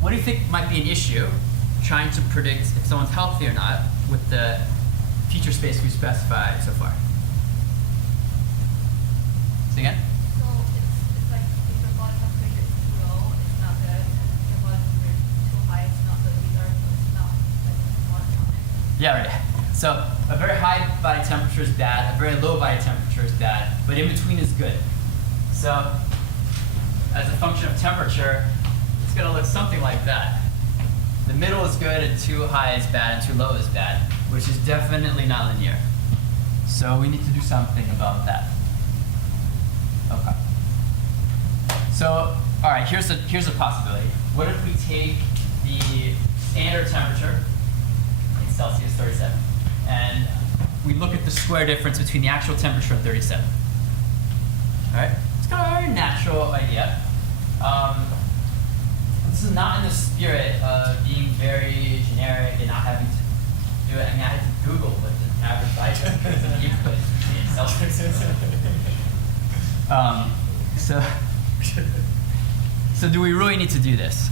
what do you think might be an issue trying to predict if someone's healthy or not with the feature space we specified so far? Say again? So it's like if your body temperature is too low, it's not good, and if your body temperature is too high, it's not good either, so it's not like monotonic. Yeah, right. So a very high body temperature is bad, a very low body temperature is bad, but in between is good. So as a function of temperature, it's going to look something like that. The middle is good, and too high is bad, and too low is bad, which is definitely not linear. So we need to do something about that. Okay. So, all right, here's a possibility. What if we take the standard temperature in Celsius 37, and we look at the square difference between the actual temperature and 37. All right, it's kind of a very natural idea. This is not in the spirit of being very generic and not having to do it. I mean, I had to Google what the average size is of the input in Celsius. So do we really need to do this?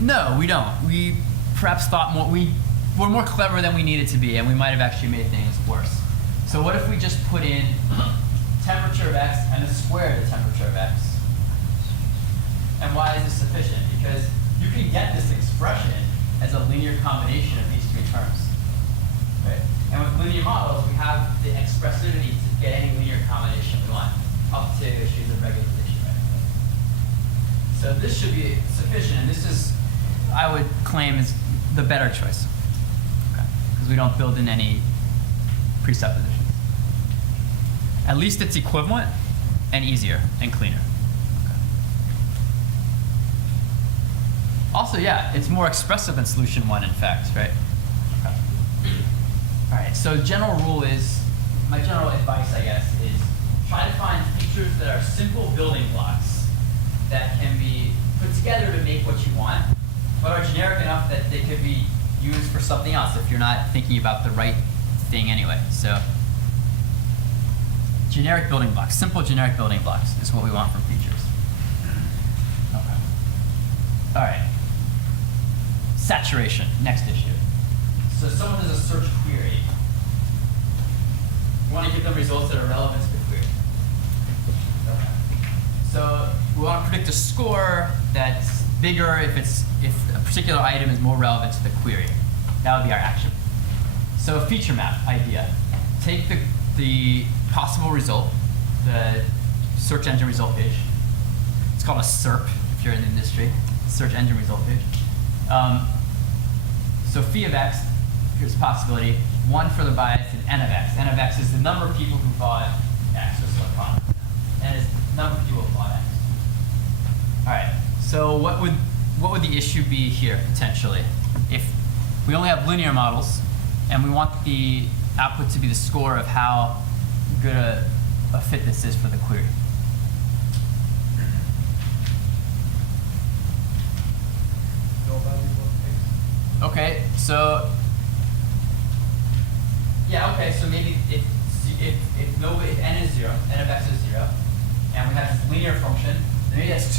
No, we don't. We perhaps thought we're more clever than we needed to be, and we might have actually made things worse. So what if we just put in temperature of x and the square of the temperature of x? And why is this sufficient? Because you can get this expression as a linear combination of these three terms. Right? And with linear models, we have the expressivity to get any linear combination we want, up to issues of regularization. Right? So this should be sufficient, and this is, I would claim, is the better choice. Because we don't build in any presuppositions. At least it's equivalent and easier and cleaner. Also, yeah, it's more expressive than solution one, in fact, right? Okay. All right, so general rule is, my general advice, I guess, is try to find features that are simple building blocks that can be put together to make what you want, but are generic enough that they could be used for something else if you're not thinking about the right thing anyway. So, generic building blocks, simple generic building blocks is what we want from features. Okay. All right. Saturation, next issue. So someone does a search query. You want to give them results that are relevant to the query. Okay. So we want to predict a score that's bigger if a particular item is more relevant to the query. That would be our action. So a feature map idea. Take the possible result, the search engine result page. It's called a SERP if you're in the industry, search engine result page. So phi of x, here's a possibility, 1 for the bias and n of x. N of x is the number of people who bought x, or select product. N is the number of people who bought x. All right, so what would the issue be here, potentially? If we only have linear models, and we want the output to be the score of how good a fit this is for the query. No value of x. Okay, so yeah, okay, so maybe if n is 0, n of x is 0, and we have this linear function, then maybe it's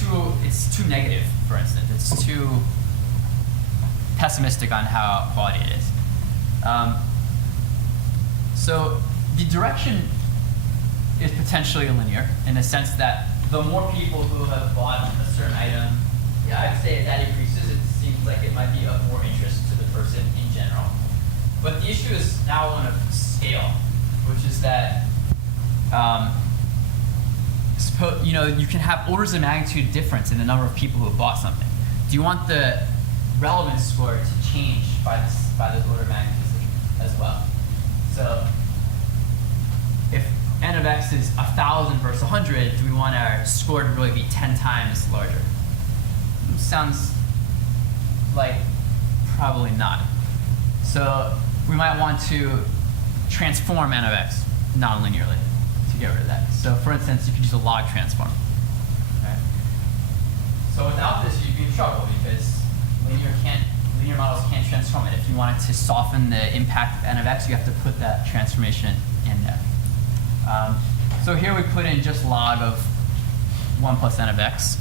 too negative, for instance. It's too pessimistic on how quality it is. So the direction is potentially linear in the sense that the more people who have bought a certain item, yeah, I'd say if that increases, it seems like it might be of more interest to the person in general. But the issue is now one of scale, which is that you can have orders of magnitude difference in the number of people who have bought something. Do you want the relevance score to change by those order of magnitudes as well? So if n of x is 1,000 versus 100, do we want our score to really be 10 times larger? Sounds like probably not. So we might want to transform n of x non-linearly to get rid of that. So for instance, you could use a log transform. Right? So without this, you'd be in trouble because linear models can't transform it. If you wanted to soften the impact of n of x, you have to put that transformation in there. So here we put in just log of 1 plus n of x.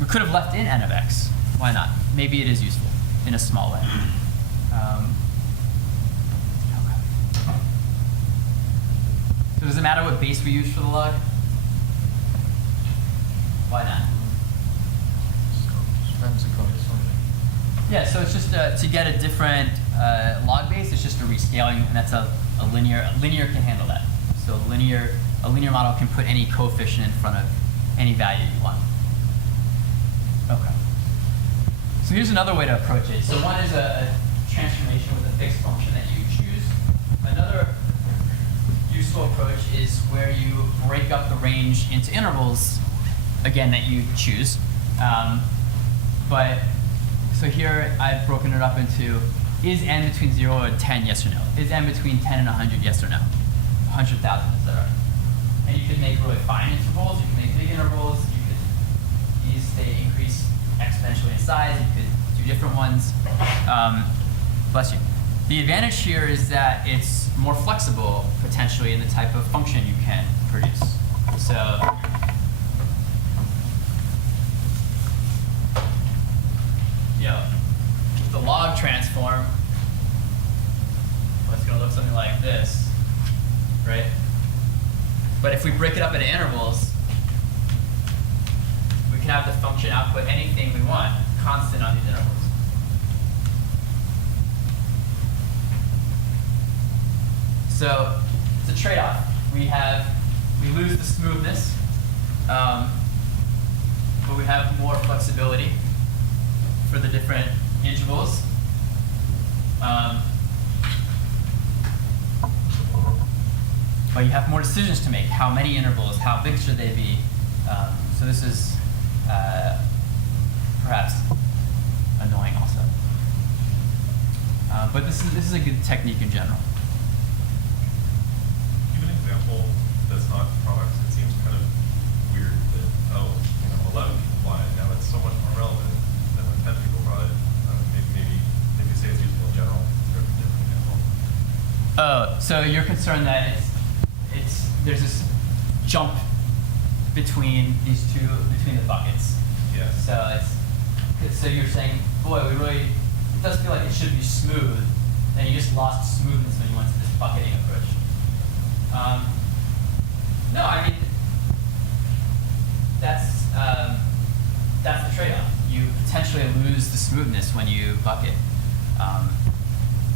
We could have left in n of x. Why not? Maybe it is useful in a small way. Okay. So does it matter what base we use for the log? Why not? Yeah, so it's just to get a different log base, it's just a rescaling, and that's a linear. A linear can handle that. So a linear model can put any coefficient in front of any value you want. Okay. So here's another way to approach it. So one is a transformation with a fixed function that you choose. Another use useful approach is where you break up the range into intervals, again, that you choose. So here I've broken it up into, is n between 0 and 10, yes or no? Is n between 10 and 100, yes or no? 100,000, etc. And you could make really fine intervals, you can make big intervals, you could they increase exponentially in size, you could do different ones. Bless you. The advantage here is that it's more flexible, potentially, in the type of function you can produce. So, with the log transform, well, it's going to look something like this, right? But if we break it up into intervals, we can have the function output anything we want, constant on these intervals. So it's a trade-off. We lose the smoothness, but we have more flexibility for the different intervals. But you have more decisions to make. How many intervals? How big should they be? So this is perhaps annoying also. But this is a good technique in general. Give an example that's not products. It seems kind of weird that 11 people buy it. Now it's so much more relevant than when 10 people buy it. Maybe say it's useful in general. Is there a different example? Oh, so you're concerned that there's this jump between the buckets. Yes. So you're saying, boy, it does feel like it should be smooth, and you just lost smoothness when you went to this bucketing approach. No, I mean that's the trade-off. You potentially lose the smoothness when you bucket.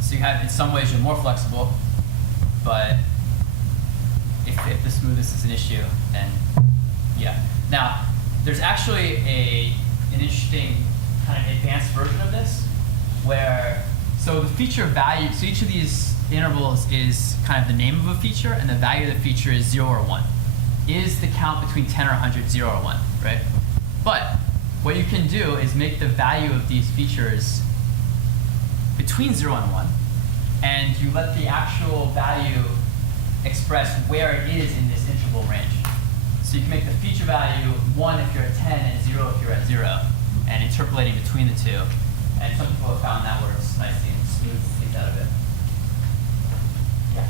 So you have, in some ways, you're more flexible, but if the smoothness is an issue, then yeah. Now, there's actually an interesting kind of advanced version of this, where, so the feature value, so each of these intervals is kind of the name of a feature, and the value of the feature is 0 or 1. Is the count between 10 or 100 0 or 1, right? But what you can do is make the value of these features between 0 and 1, and you let the actual value express where it is in this interval range. So you can make the feature value 1 if you're at 10 and 0 if you're at 0, and interpolating between the two. And some people have found that works nicely and smooths things out of it. Yeah.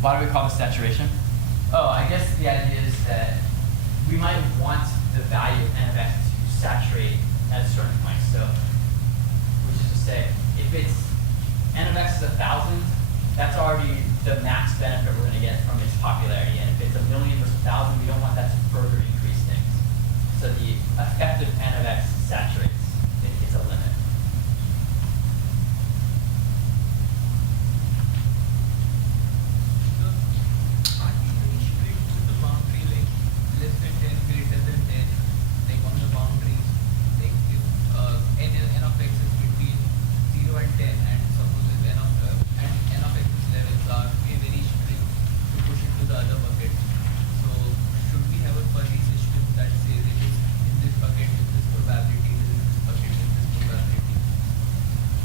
Why do we call this saturation? Oh, I guess the idea is that we might want the value of n of x to saturate at a certain point. So, which is to say, if it's n of x is 1,000, that's already the max benefit we're going to get from its popularity. And if it's 1,000,000 versus 1,000, we don't want that to further increase things. So the effective n of x saturates. It hits a limit. Aren't we very strict with the boundary, like less than 10, greater than 10, like on the boundaries, like if n of x is between 0 and 10, and suppose if n of x's levels are very strict to push into the other bucket. So should we have a fuzzy system that says it is in this bucket with this probability, it is in this bucket with this probability?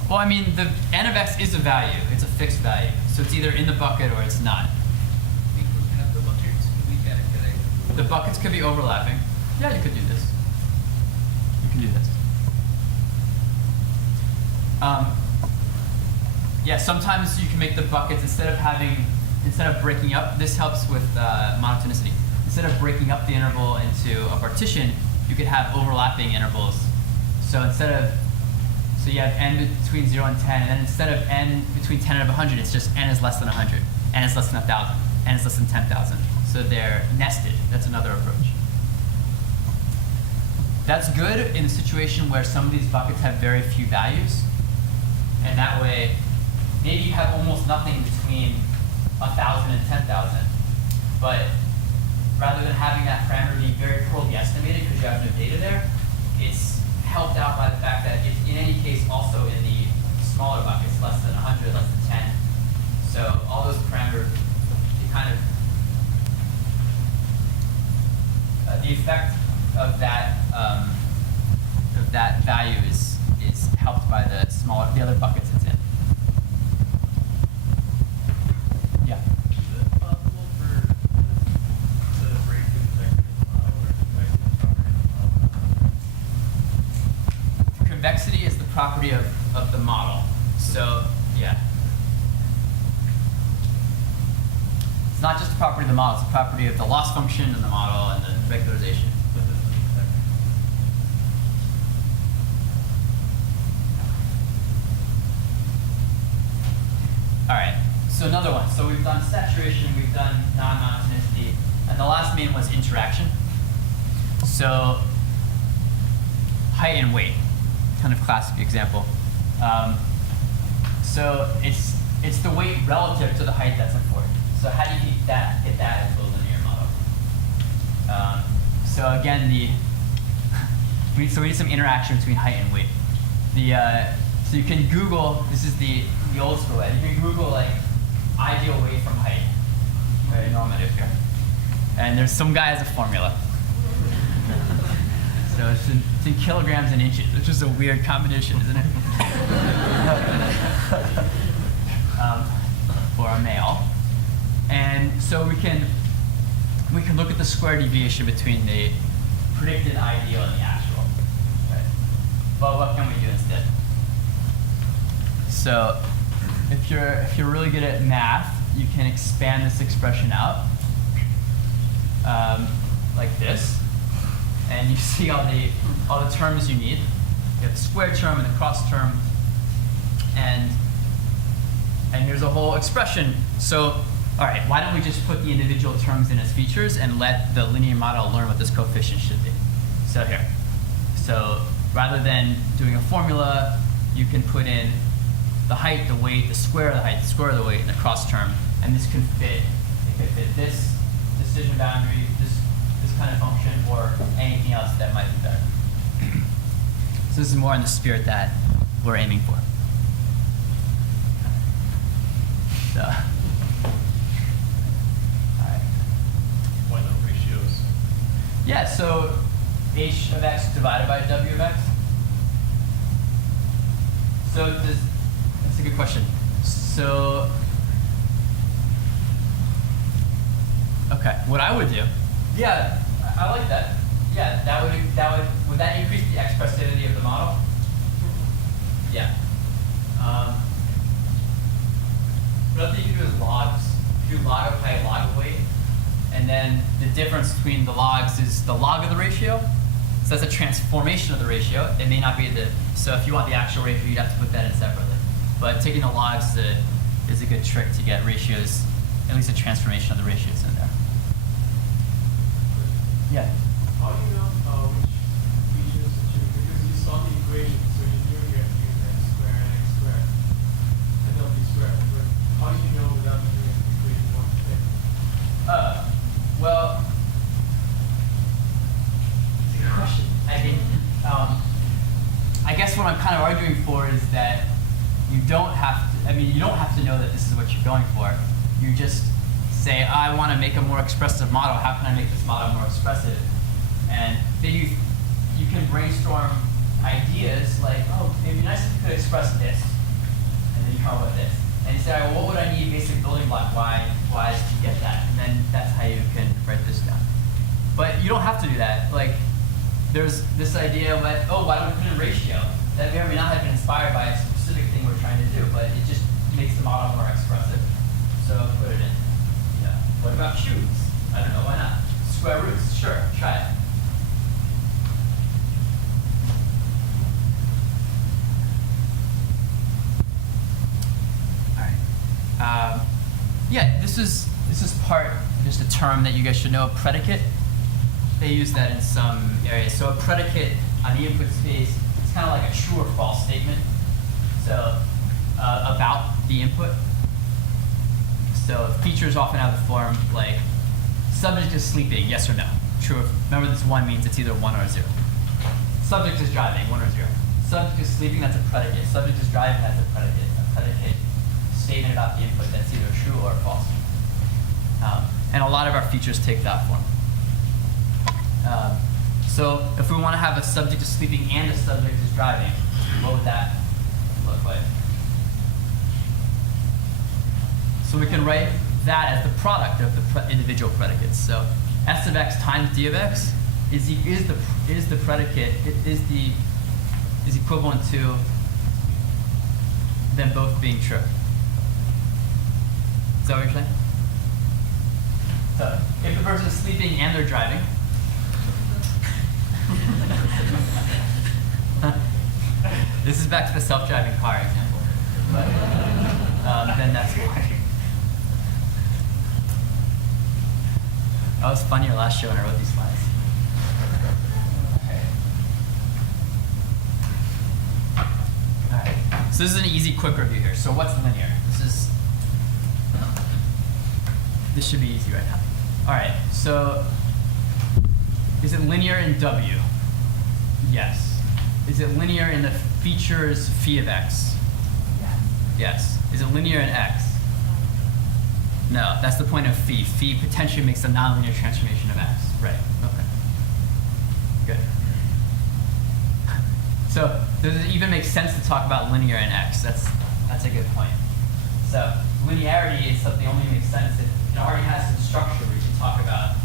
Well, I mean, the n of x is a value. It's a fixed value. So it's either in the bucket or it's not. We could have the buckets to be characterized. The buckets could be overlapping. Yeah, you could do this. You can do this. Yeah, sometimes you can make the buckets, instead of breaking up, this helps with monotonicity. Instead of breaking up the interval into a partition, you could have overlapping intervals. So so you have n between 0 and 10, and then instead of n between 10 and 100, it's just n is less than 100, n is less than 1,000, n is less than 10,000. So they're nested. That's another approach. That's good in a situation where some of these buckets have very few values, and that way, maybe you have almost nothing between 1,000 and 10,000, but rather than having that parameter be very poorly estimated because you have no data there, it's helped out by the fact that it's in any case also in the smaller buckets, less than 100, less than 10. So all those parameters, they kind of, the effect of that value is helped by the other buckets it's in. Yeah. Is it possible for the break to convexity model or convexity property? Convexity is the property of the model. So, yeah. It's not just the property of the model, it's the property of the loss function and the model and the regularization. All right, so another one. So we've done saturation, we've done non-monotonicity, and the last main was interaction. So height and weight, kind of classic example. So it's the weight relative to the height that's important. So how do you get that into a linear model? So again, we need some interaction between height and weight. So you can Google, this is the old school way, you can Google like ideal weight from height, very normative here. And there's some guy has a formula. So it's in kilograms and inches, which is a weird combination, isn't it? For a male. And so we can look at the square deviation between the predicted ideal and the actual. Right? But what can we do instead? So if you're really good at math, you can expand this expression out like this, and you see all the terms you need. You have the square term and the cross term, and there's a whole expression. So all right, why don't we just put the individual terms in as features and let the linear model learn what this coefficient should be? So here, so rather than doing a formula, you can put in the height, the weight, the square of the height, the square of the weight, and the cross term, and this can fit. It could fit this decision boundary, this kind of function, or anything else that might be better. So this is more in the spirit that we're aiming for. So, all right. Why not ratios? Yeah. So h of x divided by w of x. So that's a good question. So, okay, what I would do, yeah, I like that. Yeah, would that increase the expressivity of the model? Yeah. Another thing you can do is logs. You do log of height, log of weight, and then the difference between the logs is the log of the ratio. So that's a transformation of the ratio. It may not be so if you want the actual ratio, you'd have to put that in separately. But taking the logs is a good trick to get ratios, at least a transformation of the ratios in there. Yeah. How do you know which features to choose? Because you saw the equation, so you knew you had to use x squared and x squared and w squared. But how do you know without doing the equation what to pick? Well, it's a good question. I guess what I'm kind of arguing for is that you don't have to know that this is what you're going for. You just say, I want to make a more expressive model. How can I make this model more expressive? And then you can brainstorm ideas like, oh, it'd be nice if you could express this. And then you come up with this. And you say, well, what would I need basic building block wise to get that? And then that's how you can write this down. But you don't have to do that. Like, there's this idea of like, oh, why don't we put in ratio? That may or may not have been inspired by a specific thing we're trying to do, but it just makes the model more expressive. So put it in. Yeah. What about cubes? I don't know, why not? Square roots, sure, try it. All right. Yeah, this is just a term that you guys should know, predicate. They use that in some areas. So a predicate on the input space, it's kind of like a true or false statement. So about the input. So features often have the form like subject is sleeping, yes or no. True. Remember this one means it's either 1 or 0. Subject is driving, 1 or 0. Subject is sleeping, that's a predicate. Subject is driving, that's a predicate. A predicate statement about the input that's either true or false. And a lot of our features take that form. So if we want to have a subject is sleeping and a subject is driving, what would that look like? So we can write that as the product of the individual predicates. So S of x times d of x is the predicate, is equivalent to them both being true. Is that what you're saying? So if the person is sleeping and they're driving, this is back to the self-driving car example, but then that's why. That was fun your last show when I wrote these slides. All right. So this is an easy, quick review here. So what's linear? This should be easy right now. All right. So is it linear in W? Yes. Is it linear in the features phi of x? Yes. Is it linear in x? No, that's the point of phi. Phi potentially makes a nonlinear transformation of x. Right. Okay. Good. So does it even make sense to talk about linear in x? That's a good point. So linearity is something only makes sense if it already has some structure where you can talk about,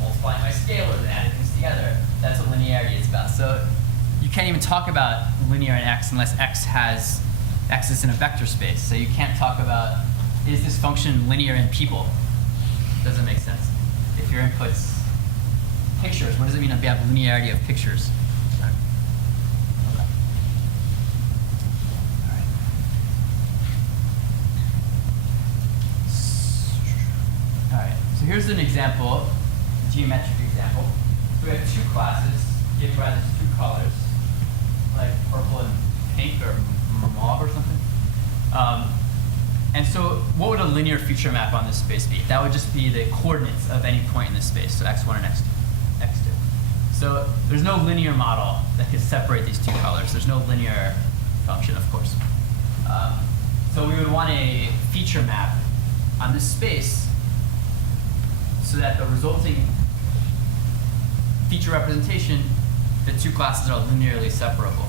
multiplying by scalars and adding things together. That's what linearity is about. So you can't even talk about linear in x unless x is in a vector space. So you can't talk about, is this function linear in people? Doesn't make sense. If your input's pictures, what does it mean if you have linearity of pictures? Okay. All right. All right. So here's an example, geometric example. We have two classes given by these two colors, like purple and pink or mauve or something. And so what would a linear feature map on this space be? That would just be the coordinates of any point in this space, so x1 and x2. So there's no linear model that could separate these two colors. There's no linear function, of course. So we would want a feature map on this space so that the resulting feature representation, the two classes are linearly separable.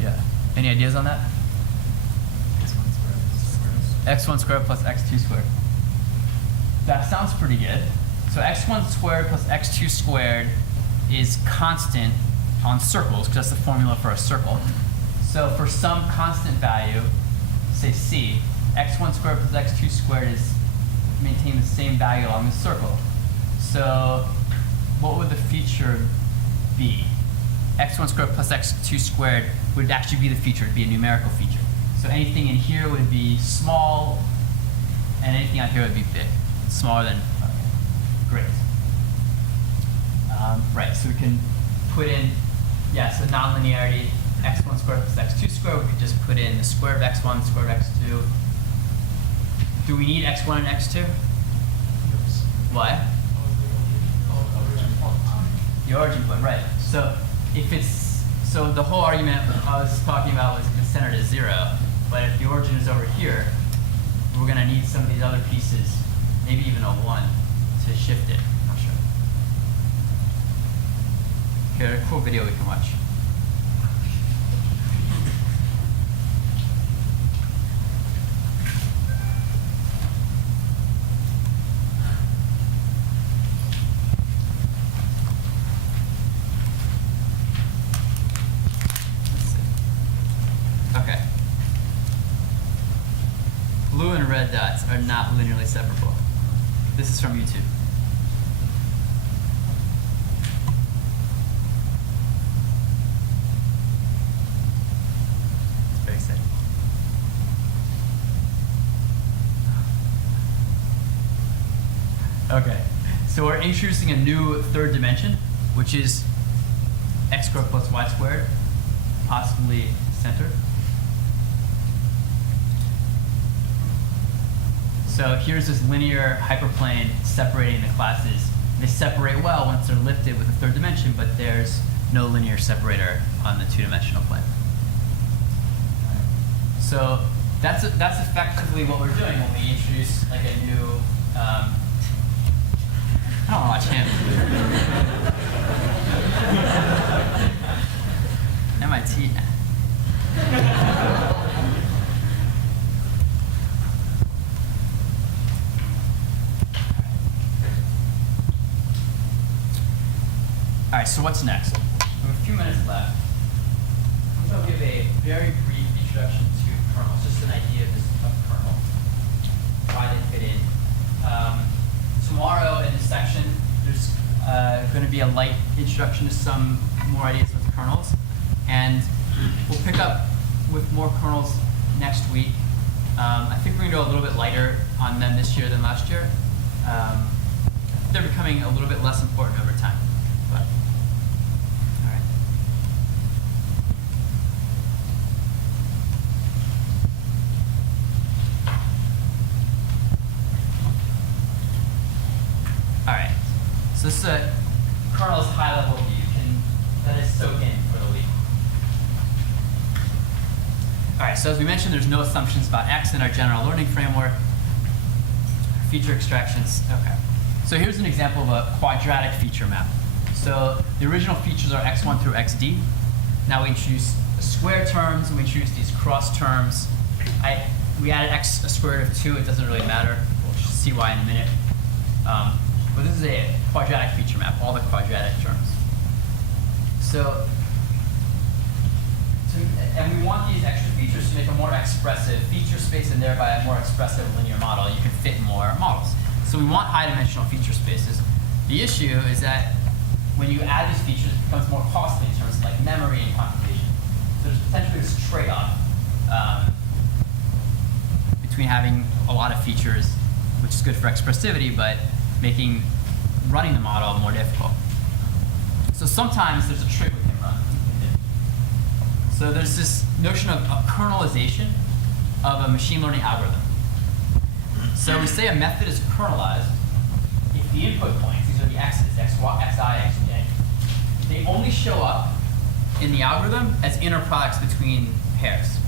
Yeah. Any ideas on that? x1 squared plus x2 squared. That sounds pretty good. So x1 squared plus x2 squared is constant on circles, because that's the formula for a circle. So for some constant value, say c, x1 squared plus x2 squared is maintain the same value along the circle. So what would the feature be? x1 squared plus x2 squared would actually be the feature. It would be a numerical feature. So anything in here would be small, and anything out here would be big. Smaller than, okay, great. Right, so we can put in, so nonlinearity, x1 squared plus x2 squared, we could just put in the square of x1, square of x2. Do we need x1 and x2? Yes. Why? The origin point, right. So if it's, so the whole argument I was talking about was if it's centered at 0, but if the origin is over here, we're going to need some of these other pieces, maybe even a 1, to shift it. I'm not sure. Here, a cool video we can watch. Okay. Blue and red dots are not linearly separable. This is from YouTube. It's very exciting. Okay, so we're introducing a new third dimension, which is x squared plus y squared, possibly centered. So here's this linear hyperplane separating the classes They separate well once they're lifted with a third dimension, but there's no linear separator on the two-dimensional plane. So that's effectively what we're doing when we introduce like a new. I don't watch him. MIT. All right, so what's next? We have a few minutes left. I'm going to give a very brief introduction to kernels, just an idea of kernel, why they fit in. Tomorrow in this section, there's going to be a light introduction to some more ideas with kernels, and we'll pick up with more kernels next week. I think we're going to go a little bit lighter on them this year than last year. They're becoming a little bit less important over time. But, all right. All right. So this is a kernel's high-level view. You can let it soak in for the week. All right. So as we mentioned, there's no assumptions about X in our general learning framework. Feature extractions. Okay. So here's an example of a quadratic feature map. So the original features are x1 through xd. Now we introduce square terms, and we introduce these cross terms. We added x squared root of 2. It doesn't really matter. We'll see why in a minute. But this is a quadratic feature map, all the quadratic terms. So, and we want these extra features to make a more expressive feature space and thereby a more expressive linear model. You can fit more models. So we want high-dimensional feature spaces. The issue is that when you add these features, it becomes more costly in terms of like memory and computation. So there's potentially this trade-off between having a lot of features, which is good for expressivity, but making running the model more difficult. So sometimes there's a trick we can run. So there's this notion of a kernelization of a machine learning algorithm. So we say a method is kernelized if the input points, these are the x's, x, y, xi, xj, they only show up in the algorithm as inner products between pairs.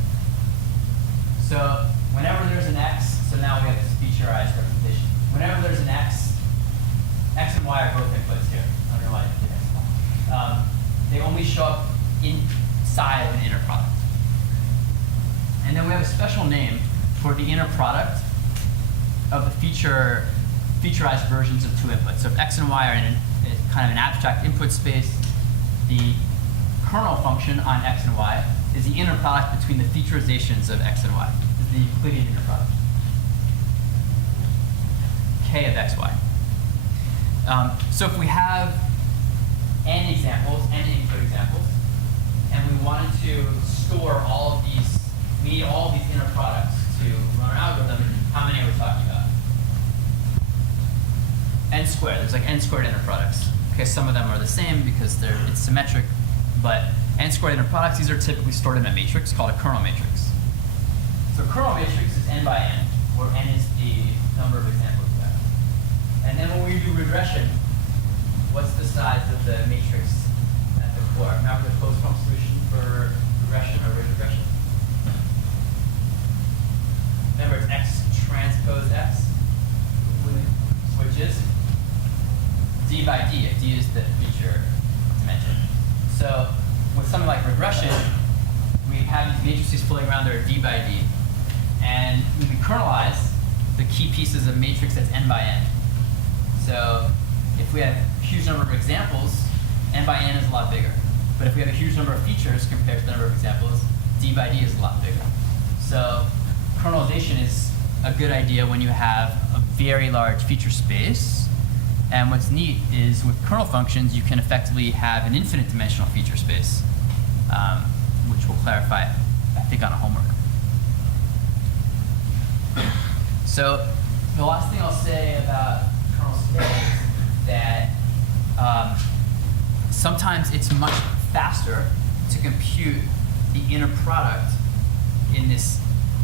So whenever there's an x, so now we have this featureized representation. Whenever there's an x and y are both inputs here. I don't know why I did x. They only show up inside of an inner product. And then we have a special name for the inner product of the featureized versions of two inputs. So if x and y are in kind of an abstract input space, the kernel function on x and y is the inner product between the featureizations of x and y. This is the Euclidean inner product. K of x, y. So if we have n examples, n input examples, and we wanted to store all of these, we need all of these inner products to run our algorithm, how many are we talking about? N squared, there's like n squared inner products. Okay, some of them are the same because it's symmetric, but n squared inner products, these are typically stored in a matrix called a kernel matrix. So kernel matrix is n by n, where n is the number of examples we have. And then when we do regression, what's the size of the matrix at the core? Remember the closed form solution for regression or ridge regression? Remember it's x transpose x, which is d by d. D is the feature dimension. So with something like regression, we have these matrices floating around that are d by d. And when we kernelize the key pieces of matrix that's n by n. So if we have a huge number of examples, n by n is a lot bigger. But if we have a huge number of features compared to the number of examples, d by d is a lot bigger. So kernelization is a good idea when you have a very large feature space. And what's neat is with kernel functions, you can effectively have an infinite dimensional feature space, which we'll clarify, I think, on a homework. So the last thing I'll say about kernels today is that sometimes it's much faster to compute the inner product in this.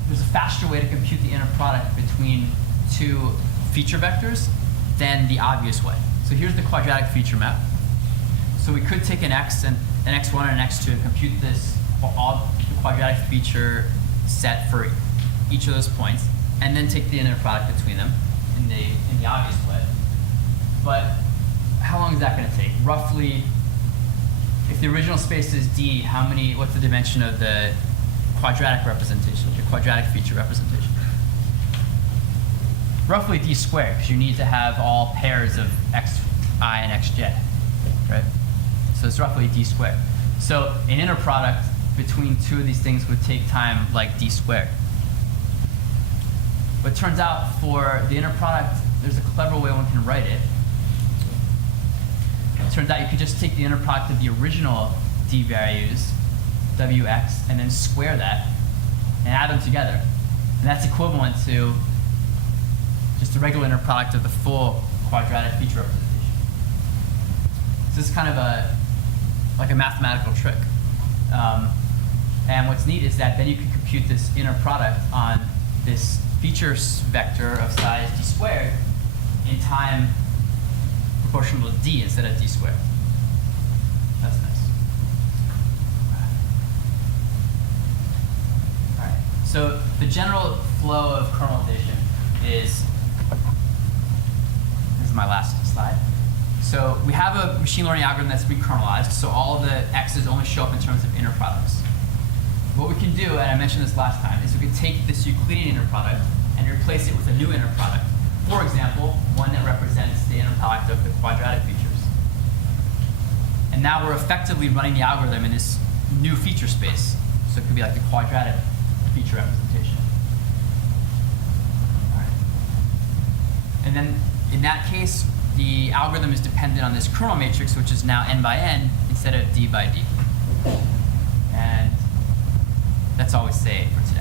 There's a faster way to compute the inner product between two feature vectors than the obvious way. So here's the quadratic feature map. So we could take an x and an x1 and an x2 and compute this all the quadratic feature set for each of those points, and then take the inner product between them in the obvious way. But how long is that going to take? Roughly, if the original space is D, what's the dimension of the quadratic representation, the quadratic feature representation? Roughly D squared, because you need to have all pairs of xi and xj, right? So it's roughly D squared. So an inner product between two of these things would take time like D squared. But it turns out for the inner product, there's a clever way one can write it. It turns out you could just take the inner product of the original D values, Wx, and then square that and add them together. And that's equivalent to just the regular inner product of the full quadratic feature representation. So this is kind of like a mathematical trick. And what's neat is that then you can compute this inner product on this feature vector of size D squared in time proportional to D instead of D squared. That's nice. All right. So the general flow of kernelization is, this is my last slide. So we have a machine learning algorithm that's been kernelized, so all of the x's only show up in terms of inner products. What we can do, and I mentioned this last time, is we can take this Euclidean inner product and replace it with a new inner product. For example, one that represents the inner product of the quadratic features. And now we're effectively running the algorithm in this new feature space. So it could be like the quadratic feature representation. All right. And then in that case, the algorithm is dependent on this kernel matrix, which is now n by n instead of d by d. And that's all we say for today.